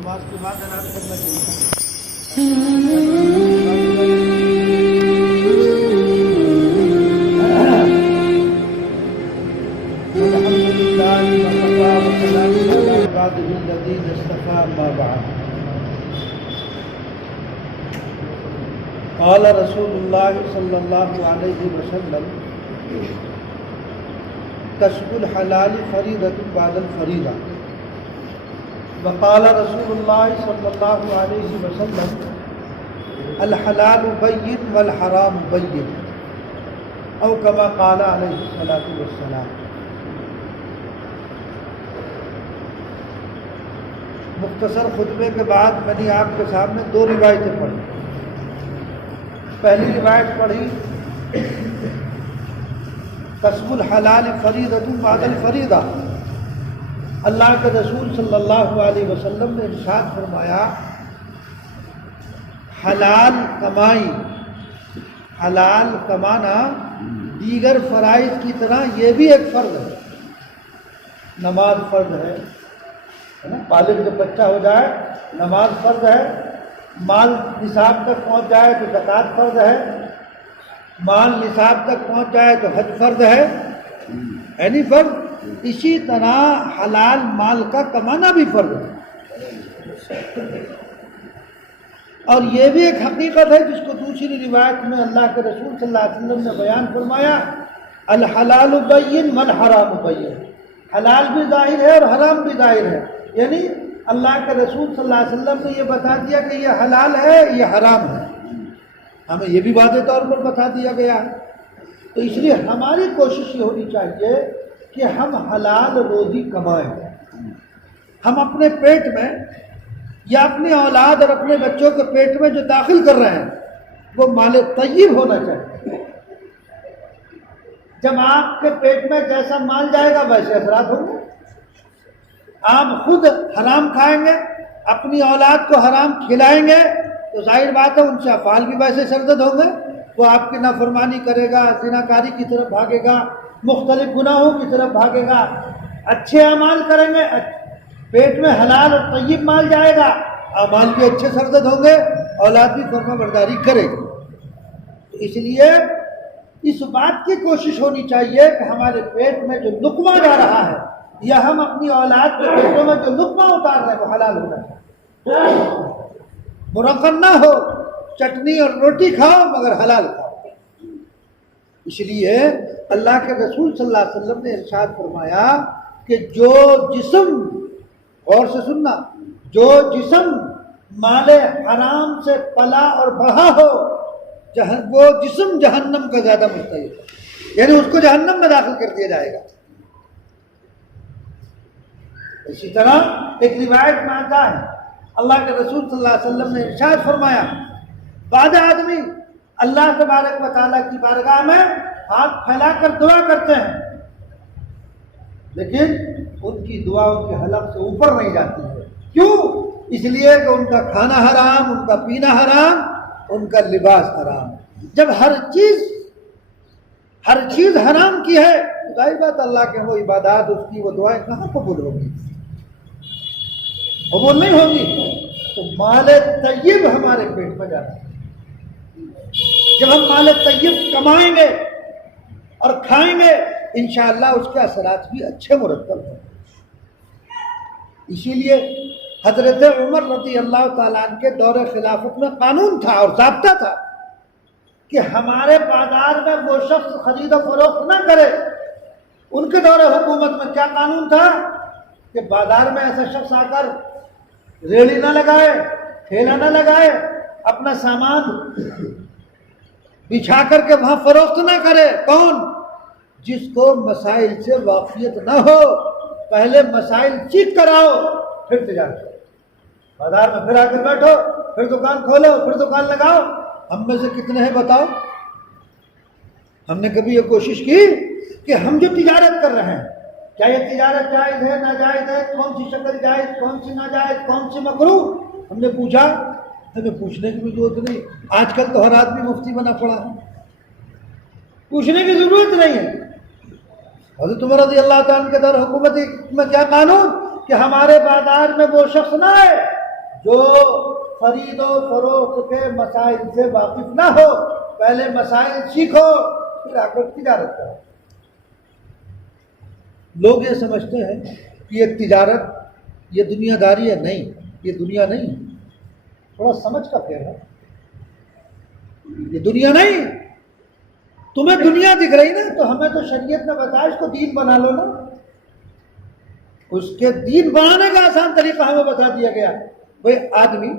نماز کے بعد اعلان کرنا چاہیے. الحمد للہ وكفى وسلام على عباده الذين اصطفى اما بعد. قال رسول الله صلى الله عليه وسلم كسب الحلال فريضة بعد الفريضة. وقال رسول الله صلى الله عليه وسلم الحلال بين والحرام بين او كما قال عليه الصلاة والسلام. مختصر خطبے کے بعد میں نے آپ کے سامنے دو روایتیں پڑھی. پہلی روایت پڑھی کسب الحلال فریضۃ بعد الفریضہ. اللہ کے رسول صلی اللہ علیہ وسلم نے ارشاد فرمایا حلال کمائی، حلال کمانا دیگر فرائض کی طرح یہ بھی ایک فرض ہے. نماز فرض ہے نا، بالغ جب بچہ ہو جائے نماز فرض ہے. مال نصاب تک پہنچ جائے تو زکوٰۃ فرض ہے. مال نصاب تک پہنچ جائے تو حج فرض ہے. نہیں فرض؟ اسی طرح حلال مال کا کمانا بھی فرض ہے. اور یہ بھی ایک حقیقت ہے جس کو دوسری روایت میں اللہ کے رسول صلی اللہ علیہ وسلم نے بیان فرمایا الحلال بین والحرام بین. حلال بھی ظاہر ہے اور حرام بھی ظاہر ہے. یعنی اللہ کے رسول صلی اللہ علیہ وسلم نے یہ بتا دیا کہ یہ حلال ہے یہ حرام ہے. ہمیں یہ بھی واضح طور پر بتا دیا گیا ہے. تو اس لیے ہماری کوشش یہ ہونی چاہیے کہ ہم حلال روزی کمائیں. ہم اپنے پیٹ میں یا اپنی اولاد اور اپنے بچوں کے پیٹ میں جو داخل کر رہے ہیں وہ مال طیب ہونا چاہیے. جب آپ کے پیٹ میں جیسا مال جائے گا ویسے اثرات ہوں گے. آپ خود حرام کھائیں گے، اپنی اولاد کو حرام کھلائیں گے تو ظاہر بات ہے ان سے افعال بھی ویسے سرزد ہوں گے. وہ آپ کی نافرمانی کرے گا، زناکاری کی طرف بھاگے گا، مختلف گناہوں کی طرف بھاگے گا. اچھے اعمال کریں گے، پیٹ میں حلال اور طیب مال جائے گا، اعمال بھی اچھے سرزد ہوں گے، اولاد بھی فرما برداری کرے گی. تو اس لیے اس بات کی کوشش ہونی چاہیے کہ ہمارے پیٹ میں جو لقمہ جا رہا ہے یا ہم اپنی اولاد کے پیٹوں میں جو لقمہ اتار رہے ہیں وہ حلال ہونا چاہیے. مرغن نہ ہو، چٹنی اور روٹی کھاؤ مگر حلال کھاؤ. اس لیے اللہ کے رسول صلی اللہ علیہ وسلم نے ارشاد فرمایا کہ جو جسم، غور سے سننا، جو جسم مال حرام سے پلا اور بڑھا ہو وہ جسم جہنم کا زیادہ مستحق ہے. یعنی اس کو جہنم میں داخل کر دیا جائے گا. اسی طرح ایک روایت میں آتا ہے اللہ کے رسول صلی اللہ علیہ وسلم نے ارشاد فرمایا بعض آدمی اللہ تبارک و تعالیٰ کی بارگاہ میں ہاتھ پھیلا کر دعا کرتے ہیں لیکن ان کی دعا ان کے حلق سے اوپر نہیں جاتی ہے. کیوں؟ اس لیے کہ ان کا کھانا حرام، ان کا پینا حرام، ان کا لباس حرام. جب ہر چیز حرام کی ہے تو ظاہر بات اللہ کے وہ عبادات، اس کی وہ دعائیں کہاں قبول ہوگی؟ قبول نہیں ہوگی. تو مال طیب ہمارے پیٹ میں جاتا ہے. جب ہم مال طیب کمائیں گے اور کھائیں گے انشاءاللہ اس کے اثرات بھی اچھے مرتب ہوں. اسی لیے حضرت عمر رضی اللہ تعالیٰ عنہ کے دور خلافت میں قانون تھا اور ضابطہ تھا کہ ہمارے بازار میں وہ شخص خرید و فروخت نہ کرے. ان کے دور حکومت میں کیا قانون تھا کہ بازار میں ایسا شخص آ کر ریڑھی نہ لگائے، ٹھیلا نہ لگائے، اپنا سامان بچھا کر کے وہاں فروخت نہ کرے. کون؟ جس کو مسائل سے واقفیت نہ ہو. پہلے مسائل سیکھ کر آؤ پھر تجارت کرو. بازار میں پھر آ کر بیٹھو، پھر دکان کھولو، پھر دکان لگاؤ. ہم میں سے کتنے ہیں بتاؤ؟ ہم نے کبھی یہ کوشش کی کہ ہم جو تجارت کر رہے ہیں کیا یہ تجارت جائز ہے ناجائز ہے؟ کون سی شکل جائز، کون سی ناجائز، کون سی مکروہ؟ ہم نے پوچھا؟ ہمیں پوچھنے کی بھی ضرورت نہیں. آج کل تو ہر آدمی مفتی بنا پڑا ہے، پوچھنے کی ضرورت نہیں ہے. حضرت عمر رضی اللہ تعالیٰ کے دور حکومت میں کیا قانون کہ ہمارے بازار میں وہ شخص نہ آئے جو خرید و فروخت کے مسائل سے واقف نہ ہو، پہلے مسائل سیکھو پھر آ کر تجارت کرو۔ لوگ یہ سمجھتے ہیں کہ یہ تجارت، یہ دنیا داری ہے، نہیں، یہ دنیا نہیں ہے، تھوڑا سمجھ کا پھیر ہے، یہ دنیا نہیں۔ تمہیں دنیا دکھ رہی نا، تو ہمیں تو شریعت نے بتایا اس کو دین بنا لو نا۔ اس کے دین بنانے کا آسان طریقہ ہمیں بتا دیا گیا۔ بھئی آدمی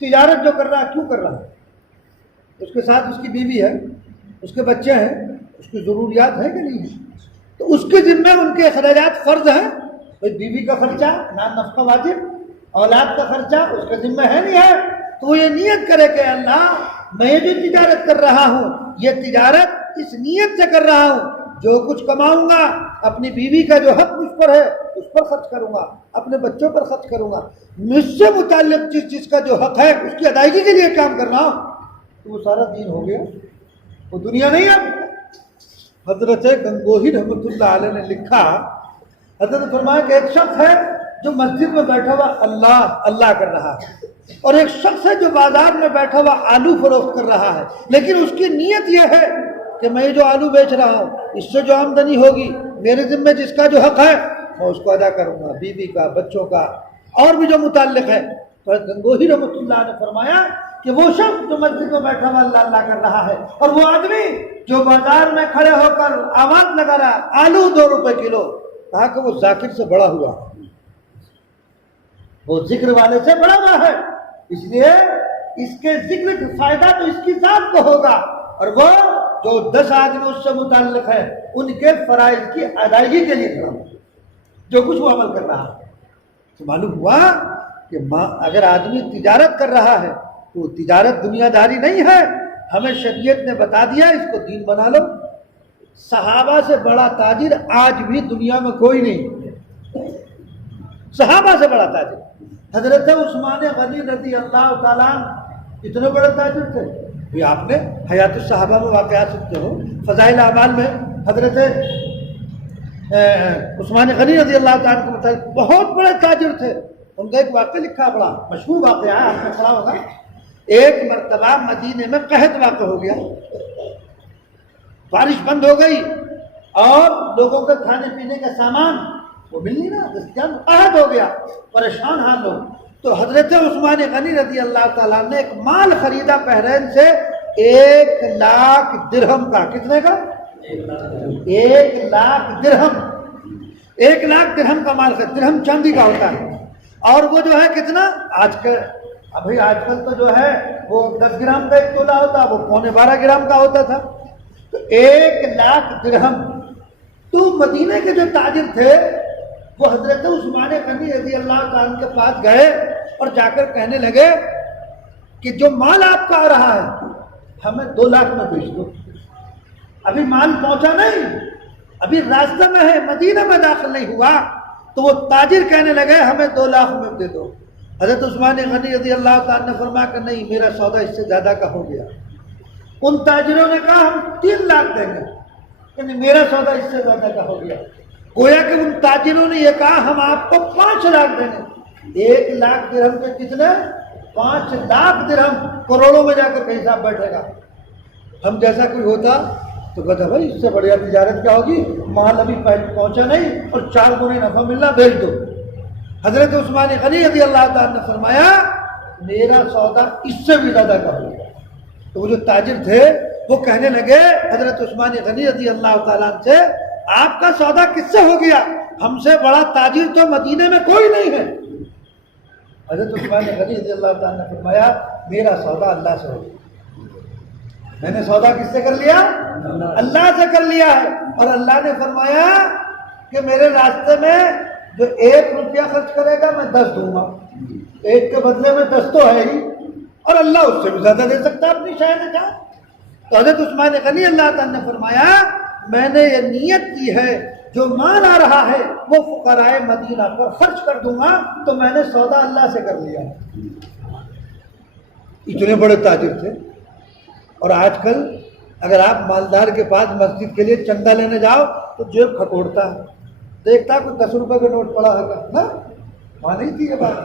تجارت جو کر رہا ہے کیوں کر رہا ہے؟ اس کے ساتھ اس کی بیوی ہے، اس کے بچے ہیں، اس کی ضروریات ہیں کہ نہیں ہے؟ تو اس کے ذمہ ان کے اخراجات فرض ہیں۔ بھئی بیوی کا خرچہ، نان نفقہ واجب، اولاد کا خرچہ اس کے ذمہ ہے نہیں ہے؟ تو وہ یہ نیت کرے کہ اللہ میں جو تجارت کر رہا ہوں، یہ تجارت اس نیت سے کر رہا ہوں، جو کچھ کماؤں گا اپنی بیوی کا جو حق مجھ پر ہے اس پر خرچ کروں گا، اپنے بچوں پر خرچ کروں گا، مجھ سے متعلق جس چیز کا جو حق ہے اس کی ادائیگی کے لیے کام کر رہا ہوں، تو وہ سارا دین ہو گیا، وہ دنیا نہیں ہے۔ حضرت گنگوہی رحمۃ اللہ علیہ نے لکھا، حضرت فرمایا کہ ایک شخص ہے جو مسجد میں بیٹھا ہوا اللہ اللہ کر رہا ہے، اور ایک شخص ہے جو بازار میں بیٹھا ہوا آلو فروخت کر رہا ہے، لیکن اس کی نیت یہ ہے کہ میں جو آلو بیچ رہا ہوں اس سے جو آمدنی ہوگی میرے ذمہ جس کا جو حق ہے میں اس کو ادا کروں گا، بیوی کا، بچوں کا، اور بھی جو متعلق ہے۔ تو گنگوہی رحمۃ اللہ نے فرمایا کہ وہ شخص جو مسجد میں بیٹھا ہوا اللہ اللہ کر رہا ہے، اور وہ آدمی جو بازار میں کھڑے ہو کر آواز لگا رہا آلو 2 روپے کلو، کہا کہ وہ ذاکر سے بڑا ہوا، وہ ذکر والے سے بڑا ہوا ہے، اس لیے اس کے ذکر کا فائدہ تو اس کی ذات کو ہوگا، اور وہ جو 10 آدمی اس سے متعلق ہے ان کے فرائض کی ادائیگی کے لیے کھڑا ہو، جو کچھ وہ عمل کر رہا ہے۔ تو معلوم ہوا کہ اگر آدمی تجارت کر رہا ہے تو تجارت دنیا داری نہیں ہے، ہمیں شریعت نے بتا دیا اس کو دین بنا لو۔ صحابہ سے بڑا تاجر آج بھی دنیا میں کوئی نہیں، صحابہ سے بڑا تاجر حضرت عثمان غنی رضی اللہ تعالیٰ اتنے بڑے تاجر تھے۔ یہ آپ نے حیات الصحابہ میں واقعات سنتے ہو، فضائل اعمال میں حضرت عثمان غنی رضی اللہ تعالیٰ کو متعلق بہت بڑے تاجر تھے۔ ان کا ایک واقعہ لکھا، بڑا مشہور واقعہ ہے، آپ نے پڑھا ہوگا۔ ایک مرتبہ مدینے میں قحط واقع ہو گیا، بارش بند ہو گئی اور لوگوں کے کھانے پینے کا سامان وہ مل نہیں رہا، دستیاب، قحط ہو گیا، پریشان حال لوگ۔ تو حضرت عثمان غنی رضی اللہ تعالیٰ نے ایک مال خریدا بحرین سے 1,00,000 درہم کا۔ کتنے کا؟ 1,00,000 درہم۔ 1,00,000 درہم کا مال خرید، درہم چاندی کا ہوتا ہے، اور وہ جو ہے کتنا آج کل، ابھی آج کل تو جو ہے وہ 10 گرام کا 1 تولہ ہوتا، وہ 12.25 گرام کا ہوتا تھا۔ تو 1,00,000 درہم۔ تو مدینے کے جو تاجر تھے وہ حضرت عثمان غنی رضی اللہ تعالیٰ کے پاس گئے اور جا کر کہنے لگے کہ جو مال آپ کا آ رہا ہے ہمیں 2 لاکھ میں بیچ دو۔ ابھی مال پہنچا نہیں، ابھی راستہ میں ہے، مدینہ میں داخل نہیں ہوا۔ تو وہ تاجر کہنے لگے ہمیں 2 لاکھ میں دے دو۔ حضرت عثمان غنی رضی اللہ تعالیٰ نے فرمایا کہ نہیں، میرا سودا اس سے زیادہ کا ہو گیا۔ ان تاجروں نے کہا ہم 3 لاکھ دیں گے، یعنی میرا سودا اس سے زیادہ کا ہو گیا۔ گویا کہ ان تاجروں نے یہ کہا ہم آپ کو 5 لاکھ دیں گے۔ 1,00,000 درہم کے کتنے؟ 5 لاکھ درہم، کروڑوں میں جا کر حساب بیٹھے گا۔ ہم جیسا کوئی ہوتا تو کہتا بھائی اس سے بڑھیا تجارت کیا ہوگی، مال ابھی پہنچا نہیں اور 4 گنے نفع ملنا، بھیج دو۔ حضرت عثمان غنی رضی اللہ تعالیٰ نے فرمایا میرا سودا اس سے بھی زیادہ کا ہوگا۔ تو وہ جو تاجر تھے وہ کہنے لگے حضرت عثمان غنی رضی اللہ تعالیٰ سے آپ کا سودا کس سے ہو گیا؟ ہم سے بڑا تاجر تو مدینے میں کوئی نہیں ہے۔ حضرت عثمان غنی رضی اللہ تعالیٰ نے فرمایا میرا سودا اللہ سے ہو گیا۔ میں نے سودا کس سے کر لیا؟ اللہ سے کر لیا ہے، اور اللہ نے فرمایا کہ میرے راستے میں جو 1 روپیہ خرچ کرے گا میں 10 دوں گا، 1 کے بدلے میں 10 تو ہے ہی، اور اللہ اس سے بھی زیادہ دے سکتا ہے اپنی شاید جان۔ تو حضرت عثمان غنی اللہ تعالیٰ نے فرمایا میں نے یہ نیت کی ہے جو مال آ رہا ہے وہ فقراء مدینہ پر خرچ کر دوں گا، تو میں نے سودا اللہ سے کر لیا۔ اتنے بڑے تاجر تھے۔ اور آج کل اگر آپ مالدار کے پاس مسجد کے لیے چندہ لینے جاؤ تو جیب کھٹوڑتا ہے، دیکھتا کوئی 10 روپے کا نوٹ پڑا ہوگا نا، وہاں نہیں تھی یہ بات۔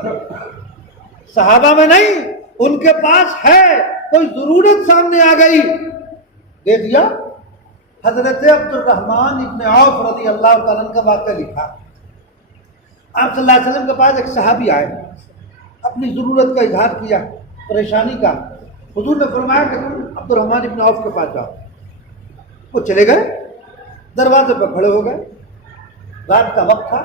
صحابہ میں نہیں، ان کے پاس ہے، کوئی ضرورت سامنے آ گئی دے دیا۔ حضرت عبد الرحمن ابن عوف رضی اللہ تعالیٰ عنہ کا واقعہ لکھا۔ آپ صلی اللہ علیہ وسلم کے پاس ایک صحابی آئے، اپنی ضرورت کا اظہار کیا، پریشانی کا۔ حضور نے فرمایا کہ تم عبد الرحمن ابن عوف کے پاس جاؤ۔ وہ چلے گئے، دروازے پہ کھڑے ہو گئے، رات کا وقت تھا،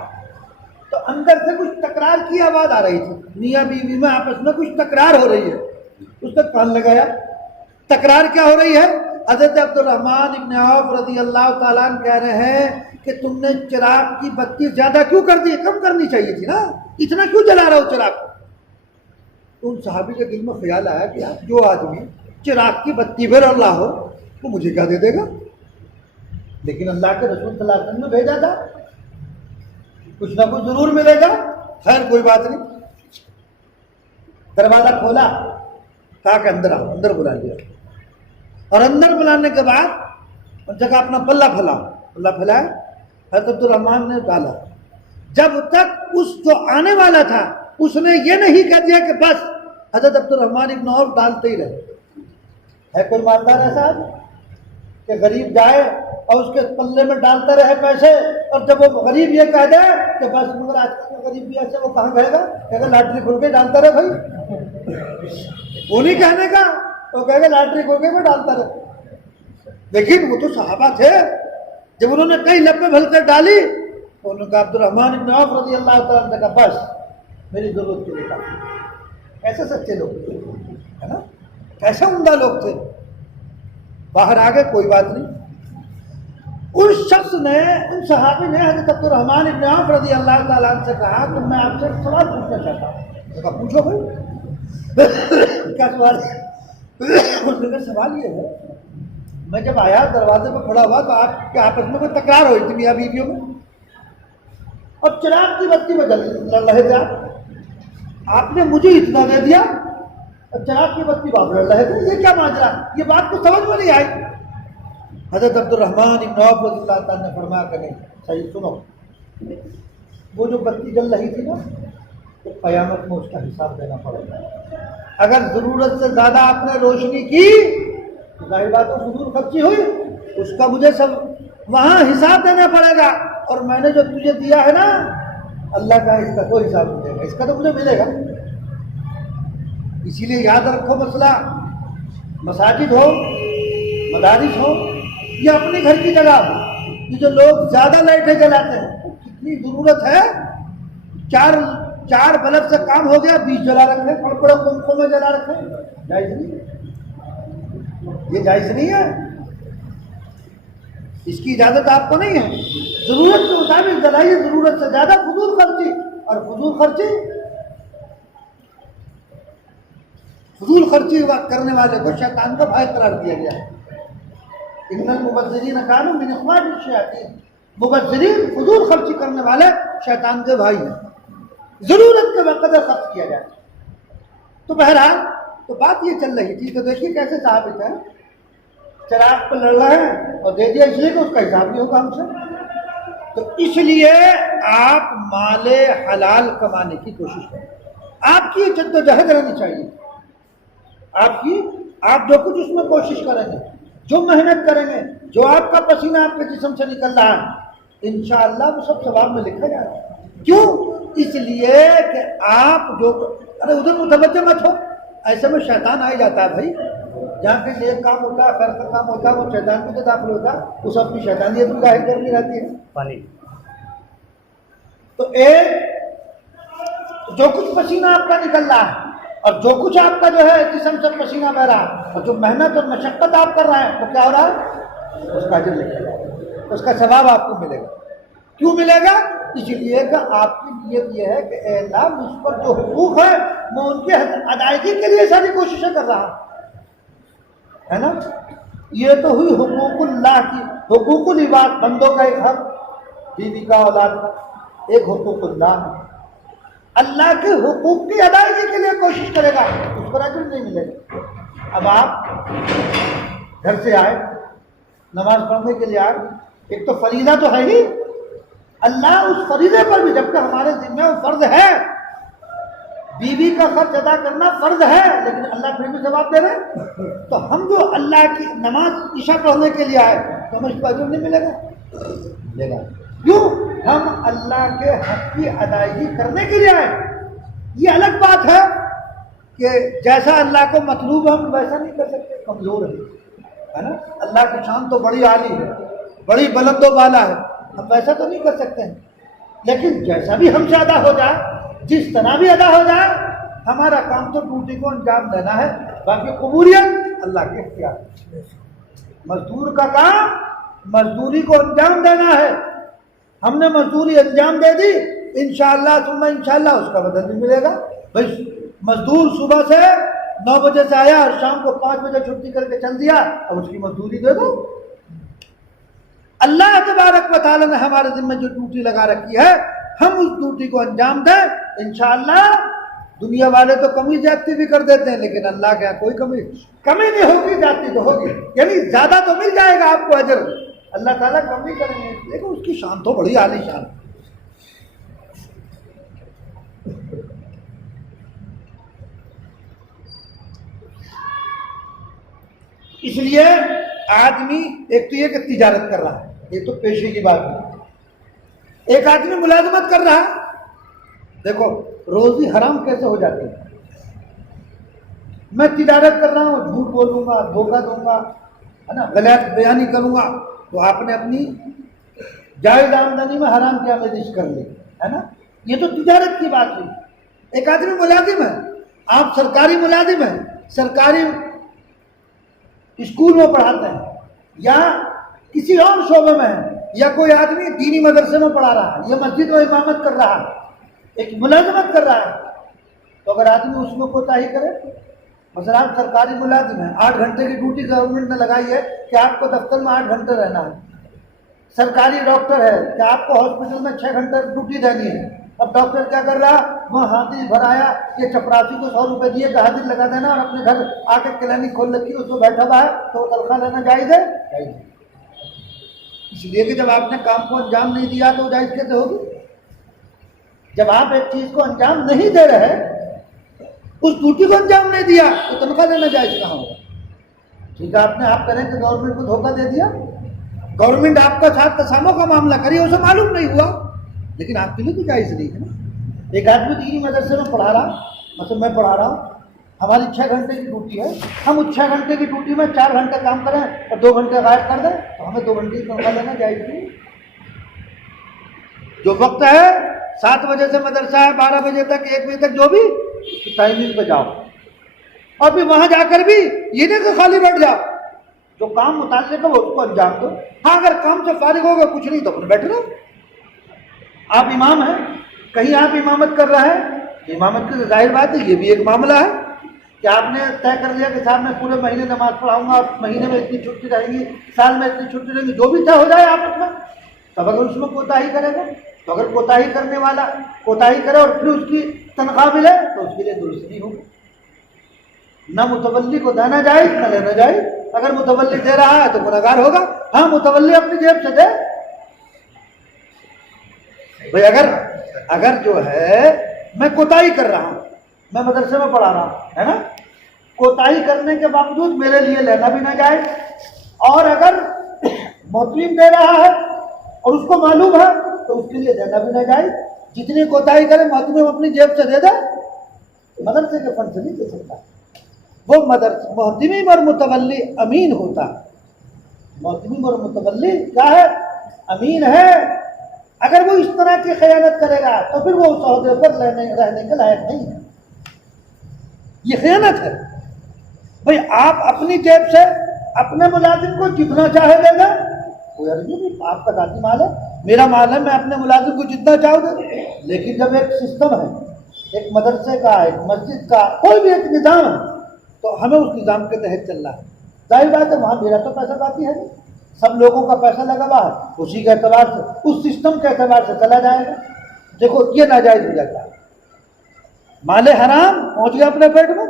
تو اندر سے کچھ تکرار کی آواز آ رہی تھی، میاں بیوی میں آپس میں کچھ تکرار ہو رہی ہے۔ اس نے کان لگایا، تکرار کیا ہو رہی ہے؟ حضرت عبد الرحمن ابن عوف رضی اللہ تعالیٰ عنہ کہہ رہے ہیں کہ تم نے چراغ کی بتی زیادہ کیوں کر دی؟ کم کرنی چاہیے تھی نا، اتنا کیوں جلا رہے ہو چراغ کو؟ تو ان صحابی کے دل میں خیال آیا کہ جو آدمی چراغ کی بتی پہ اللہ ہو وہ مجھے کیا دے دے گا؟ لیکن اللہ کے رسول صلی اللہ علیہ وسلم نے بھیجا تھا، کچھ نہ کچھ ضرور ملے گا۔ خیر کوئی بات نہیں، دروازہ کھولا، کہا کہ اندر آؤ، اندر بلا لیا، اور اندر بلانے کے بعد ان جگہ اپنا پلہ پھیلایا، حضرت عبد الرحمن نے ڈالا۔ جب تک اس جو آنے والا تھا اس نے یہ نہیں کہہ دیا کہ بس، حضرت عبد الرحمن ابن عوف ڈالتے ہی رہے۔ ہے کوئی مالدار ایسا کہ غریب جائے اور اس کے پلے میں ڈالتا رہے پیسے، اور جب وہ غریب یہ کہہ دے کہ بس، مگر آج کل کا غریب بھی ایسے، وہ کہاں گئے گا؟ کہے گا لاٹری کھول کے ڈالتا رہے بھائی، وہ نہیں کہنے کا، وہ کہے گا لاٹری کھول کے میں ڈالتا رہے۔ لیکن وہ تو صحابہ تھے، جب انہوں نے کئی لپے بھل کر ڈالی، انہوں نے کہا عبد الرحمن ابن عوف رضی اللہ تعالیٰ نے کہا بس میری ضرورت کے لیے کافی۔ کیسے سچے لوگ تھے، ہے نا، کیسے عمدہ لوگ تھے۔ باہر آ گئے، کوئی بات نہیں۔ اس شخص نے، ان صحابی نے حضرت عبد الرحمن ابن عوف رضی اللہ تعالیٰ عنہ سے کہا کہ میں آپ سے ایک سوال پوچھنا چاہتا ہوں۔ کہا پوچھو بھائی، کیا سوال ہے؟ اس نے کہا سوال یہ ہے، میں جب آیا دروازے پہ کھڑا ہوا تو آپ کے آپس میں کوئی تکرار ہوئی تھی میاں بیویوں میں، اور چراغ کی بتی میں لڑ رہے تھے آپ نے مجھے اتنا دے دیا اور چراغ کی بتی باپ لڑ رہے تھے، یہ کیا ماجرا؟ یہ بات کو سمجھ میں نہیں آئی۔ حضرت عبد الرحمن ابن عوف رضی اللہ تعالیٰ نے فرمایا کہ نہیں، صحیح سنو، وہ جو بتی جل رہی تھی نا، تو قیامت میں اس کا حساب دینا پڑے گا۔ اگر ضرورت سے زیادہ آپ نے روشنی کی تو ظاہر بات ہے فضول خرچی ہوئی، اس کا مجھے سب وہاں حساب دینا پڑے گا، اور میں نے جو تجھے دیا ہے نا، اللہ کا اس کا کوئی حساب نہیں دے گا، اس کا تو مجھے ملے گا۔ اسی لیے یاد رکھو مسئلہ، مساجد ہو، مدارس ہو، یہ اپنے گھر کی جگہ ہو، یہ جو لوگ زیادہ لائٹیں جلاتے ہیں، کتنی ضرورت ہے، چار بلب سے کام ہو گیا، 20 جلا رکھے، بڑے پنکھوں میں جلا رکھے، جائز نہیں، یہ جائز نہیں ہے، اس کی اجازت آپ کو نہیں ہے۔ ضرورت کے مطابق جلائیے، ضرورت سے زیادہ فضول خرچی، اور فضول خرچی کرنے والے کو شیطان کا بھائی قرار دیا گیا ہے۔ ان المبذرین کانوا من اخوان الشیاطین، مبذرین فضول خرچی کرنے والے شیطان کے بھائی ہیں، ضرورت کے بقدر خرچ کیا جائے۔ تو بہرحال تو بات یہ چل رہی تھی، تو دیکھیے کیسے ثابت ہے، چراغ پہ لڑ رہے ہیں اور دے دیا، اس لیے کہ اس کا حساب نہیں ہوگا ہم سے۔ تو اس لیے آپ مال حلال کمانے کی کوشش کریں، آپ کی جد و جہد رہنی چاہیے، آپ جو کچھ اس میں کوشش کریں گے، جو محنت کریں گے، جو آپ کا پسینہ آپ کے جسم سے نکل رہا ہے، انشاءاللہ وہ سب ثواب میں لکھا جائے گا۔ کیوں؟ اس لیے کہ آپ جو ادھر متوجہ مت ہو، ایسے میں شیطان آ ہی جاتا ہے بھائی، جہاں پہ نیک کام ہوتا ہے، خیر کا کام ہوتا ہے، وہ شیطان بھی تو داخل ہوتا ہے، اس اپنی شیطانیت بھی ظاہر کرنی رہتی ہے۔ پانی تو جو کچھ پسینہ آپ کا نکل رہا ہے، اور جو کچھ آپ کا جو ہے جسم سے پسینہ بہ رہا ہے، اور جو محنت اور مشقت آپ کر رہے ہیں، وہ کیا ہو رہا ہے؟ اس کا اجر لکھا جائے گا، اس کا ثواب آپ کو ملے گا۔ کیوں ملے گا؟ اس لیے کہ آپ کی نیت یہ ہے کہ اے اللہ، مجھ پر جو حقوق ہے میں ان کی ادائیگی کے لیے ساری کوششیں کر رہا ہوں، ہے نا۔ یہ تو ہوئی حقوق اللہ کی، حقوق العباد، بندوں کا ایک حق، بیوی کا، اولاد کا، ایک حقوق اللہ، اللہ کے حقوق کی ادائیگی کے لیے کوشش کرے گا، اس پر اجر نہیں ملے گا۔ اب آپ گھر سے آئے، نماز پڑھنے کے لیے آئے، ایک تو فریضہ تو ہے ہی، اللہ اس فریضے پر بھی جبکہ ہمارے ذمہ وہ فرض ہے، بیوی کا خرچ ادا کرنا فرض ہے، لیکن اللہ پھر بھی ثواب دے رہے ہیں۔ تو ہم جو اللہ کی نماز عشاء پڑھنے کے لیے آئے تو ہمیں اس کا اجر نہیں ملے گا؟ ملے گا۔ کیوں؟ ہم اللہ کے حق کی ادائیگی کرنے کے لیے آئے۔ یہ الگ بات ہے کہ جیسا اللہ کو مطلوب ہے ہم ویسا نہیں کر سکتے، کمزور ہے نا۔ اللہ کی شان تو بڑی عالی ہے، بڑی بلند و بالا ہے، ہم ویسا تو نہیں کر سکتے ہیں، لیکن جیسا بھی ہم سے ادا ہو جائے، جس طرح بھی ادا ہو جائے، ہمارا کام تو ڈیوٹی کو انجام دینا ہے، باقی قبولیت اللہ کے اختیار ہے۔ مزدور کا کام مزدوری کو انجام دینا ہے، ہم نے مزدوری انجام دے دی، انشاءاللہ ثم انشاءاللہ اس کا بدل بھی ملے گا۔ بھائی مزدور صبح سے 9 بجے سے آیا اور شام کو 5 بجے چھٹی کر کے چل دیا، اب اس کی مزدوری دے دو۔ اللہ تبارک و تعالی نے ہمارے ذمہ جو ڈیوٹی لگا رکھی ہے، ہم اس ڈیوٹی کو انجام دیں، انشاءاللہ۔ دنیا والے تو کمی زیادتی بھی کر دیتے ہیں، لیکن اللہ کے یہاں کوئی کمی نہیں ہوگی، زیادتی تو ہوگی، یعنی زیادہ تو مل جائے گا آپ کو اجر، اللہ تعالیٰ کم نہیں کریں گے، لیکن اس کی شان تو بڑی عالی شان ہے۔ اس لیے آدمی ایک تو یہ کہ تجارت کر رہا ہے، یہ تو پیشے کی بات ہے۔ ایک آدمی ملازمت کر رہا ہے، دیکھو روزی حرام کیسے ہو جاتی ہے۔ میں تجارت کر رہا ہوں، جھوٹ بولوں گا، دھوکہ دوں گا، ہے نا، غلط بیانی کروں گا، تو آپ نے اپنی جائز آمدنی میں حرام کی آمیزش کر لی، ہے نا۔ یہ تو تجارت کی بات ہوئی۔ ایک آدمی ملازم ہے، آپ سرکاری ملازم ہیں، سرکاری اسکول میں پڑھاتے ہیں یا کسی اور شعبے میں ہے، یا کوئی آدمی دینی مدرسے میں پڑھا رہا ہے، یا مسجد میں امامت کر رہا ہے، ایک ملازمت کر رہا ہے، تو اگر آدمی اس میں کوتاہی کرے، مثلا آپ سرکاری ملازم ہیں، 8 گھنٹے کی ڈیوٹی گورنمنٹ نے لگائی ہے کہ آپ کو دفتر میں 8 گھنٹے رہنا ہے، سرکاری ڈاکٹر ہے کہ آپ کو ہاسپٹل میں 6 گھنٹے ڈیوٹی دینی ہے، اب ڈاکٹر کیا کر رہا، وہ حاضری بھر آیا، یہ چپراسی کو 100 روپے دیے کہ حاضری لگا دینا، اور اپنے گھر آ کے کلینک کھول رکھی اس کو بیٹھا ہوا ہے، تو وہ تنخواہ لینا جائز ہے؟ جائز ہے۔ اس لیے کہ جب آپ نے کام کو انجام نہیں دیا تو جائز کیسے ہوگی؟ جب آپ ایک چیز کو انجام نہیں دے رہے، اس ڈیوٹی کو انجام نہیں دیا، تو تنخواہ لینا جائز کہاں ہوگا؟ ٹھیک ہے، آپ کریں کہ گورنمنٹ کو دھوکہ دے دیا، گورنمنٹ آپ کا ساتھ تساموں کا معاملہ کری، اسے معلوم نہیں ہوا، لیکن آپ کے لیے تو جائز نہیں ہے نا۔ ایک آدمی دینی مدرسے میں پڑھا رہا، مثلا میں پڑھا رہا ہوں، ہماری 6 گھنٹے کی ڈیوٹی ہے، ہم اس 6 گھنٹے کی ڈیوٹی میں 4 گھنٹے کام کریں اور 2 گھنٹے غائب کر دیں، تو ہمیں 2 گھنٹے کی تنخواہ لینا جائز نہیں۔ جو وقت ہے 7 بجے سے مدرسہ ہے 12 بجے تک 1 بجے تک، جو بھی ٹائمنگ پہ جاؤ، اور پھر وہاں جا کر بھی یہ نہیں کہ خالی بیٹھ جاؤ، جو کام متعلق ہے وہ اس کو انجام دو۔ ہاں اگر کام سے فارغ ہو گئے کچھ نہیں تو اپنے بیٹھ رہو۔ آپ امام ہیں، کہیں آپ امامت کر رہے ہیں، امامت کی ظاہر بات ہے یہ بھی ایک معاملہ ہے کہ آپ نے طے کر لیا کہ صاحب میں پورے مہینے نماز پڑھاؤں گا، مہینے میں اتنی چھٹی رہیں گی، سال میں اتنی چھٹی رہیں گی، جو بھی طے ہو جائے آپس میں، تب اگر اس میں کوتاہی کرے گا، تو اگر کوتاہی کرنے والا کوتاہی کرے اور پھر اس کی تنخواہ ملے تو اس کے لیے درست نہیں ہوگی۔ نہ متولی کو دینا جائز نہ لینا جائز، اگر متولی دے رہا ہے تو گنہگار ہوگا۔ ہاں متولی اپنی جیب سے دے بھائی، اگر جو ہے میں کوتاہی کر رہا ہوں، میں مدرسے میں پڑھا رہا ہوں، ہے نا، کوتاہی کرنے کے باوجود میرے لیے لینا بھی نہ جائز، اور اگر محترم دے رہا ہے اور اس کو معلوم ہے تو اس کے لیے دینا بھی نہ جائز۔ جتنی کوتاہی کرے محترم اپنی جیب سے دے دے، مدرسے کے فنڈ سے نہیں دے سکتا۔ وہ محتمم اور متولی امین ہوتا ہے، محتمم اور متولی کیا ہے؟ امین ہے۔ اگر وہ اس طرح کی خیانت کرے گا تو پھر وہ اس عہدے پر رہنے کے لائق نہیں ہے، یہ خیانت ہے۔ بھئی آپ اپنی جیب سے اپنے ملازم کو جتنا چاہے دے گا، کوئی عرض نہیں، آپ کا ذاتی مال ہے، میرا مال ہے، میں اپنے ملازم کو جتنا چاہوں دے دوں۔ لیکن جب ایک سسٹم ہے، ایک مدرسے کا، ایک مسجد کا، کوئی بھی ایک نظام ہے، تو ہمیں اس نظام کے تحت چل رہا ہے۔ ظاہر بات ہے وہاں میرا تو پیسہ باقی ہے نہیں، سب لوگوں کا پیسہ لگا ہوا ہے، اسی کے اعتبار سے، اس سسٹم کے اعتبار سے چلا جائے گا۔ دیکھو یہ ناجائز ہو جاتا ہے، مال حرام پہنچ گیا اپنے پیٹ میں۔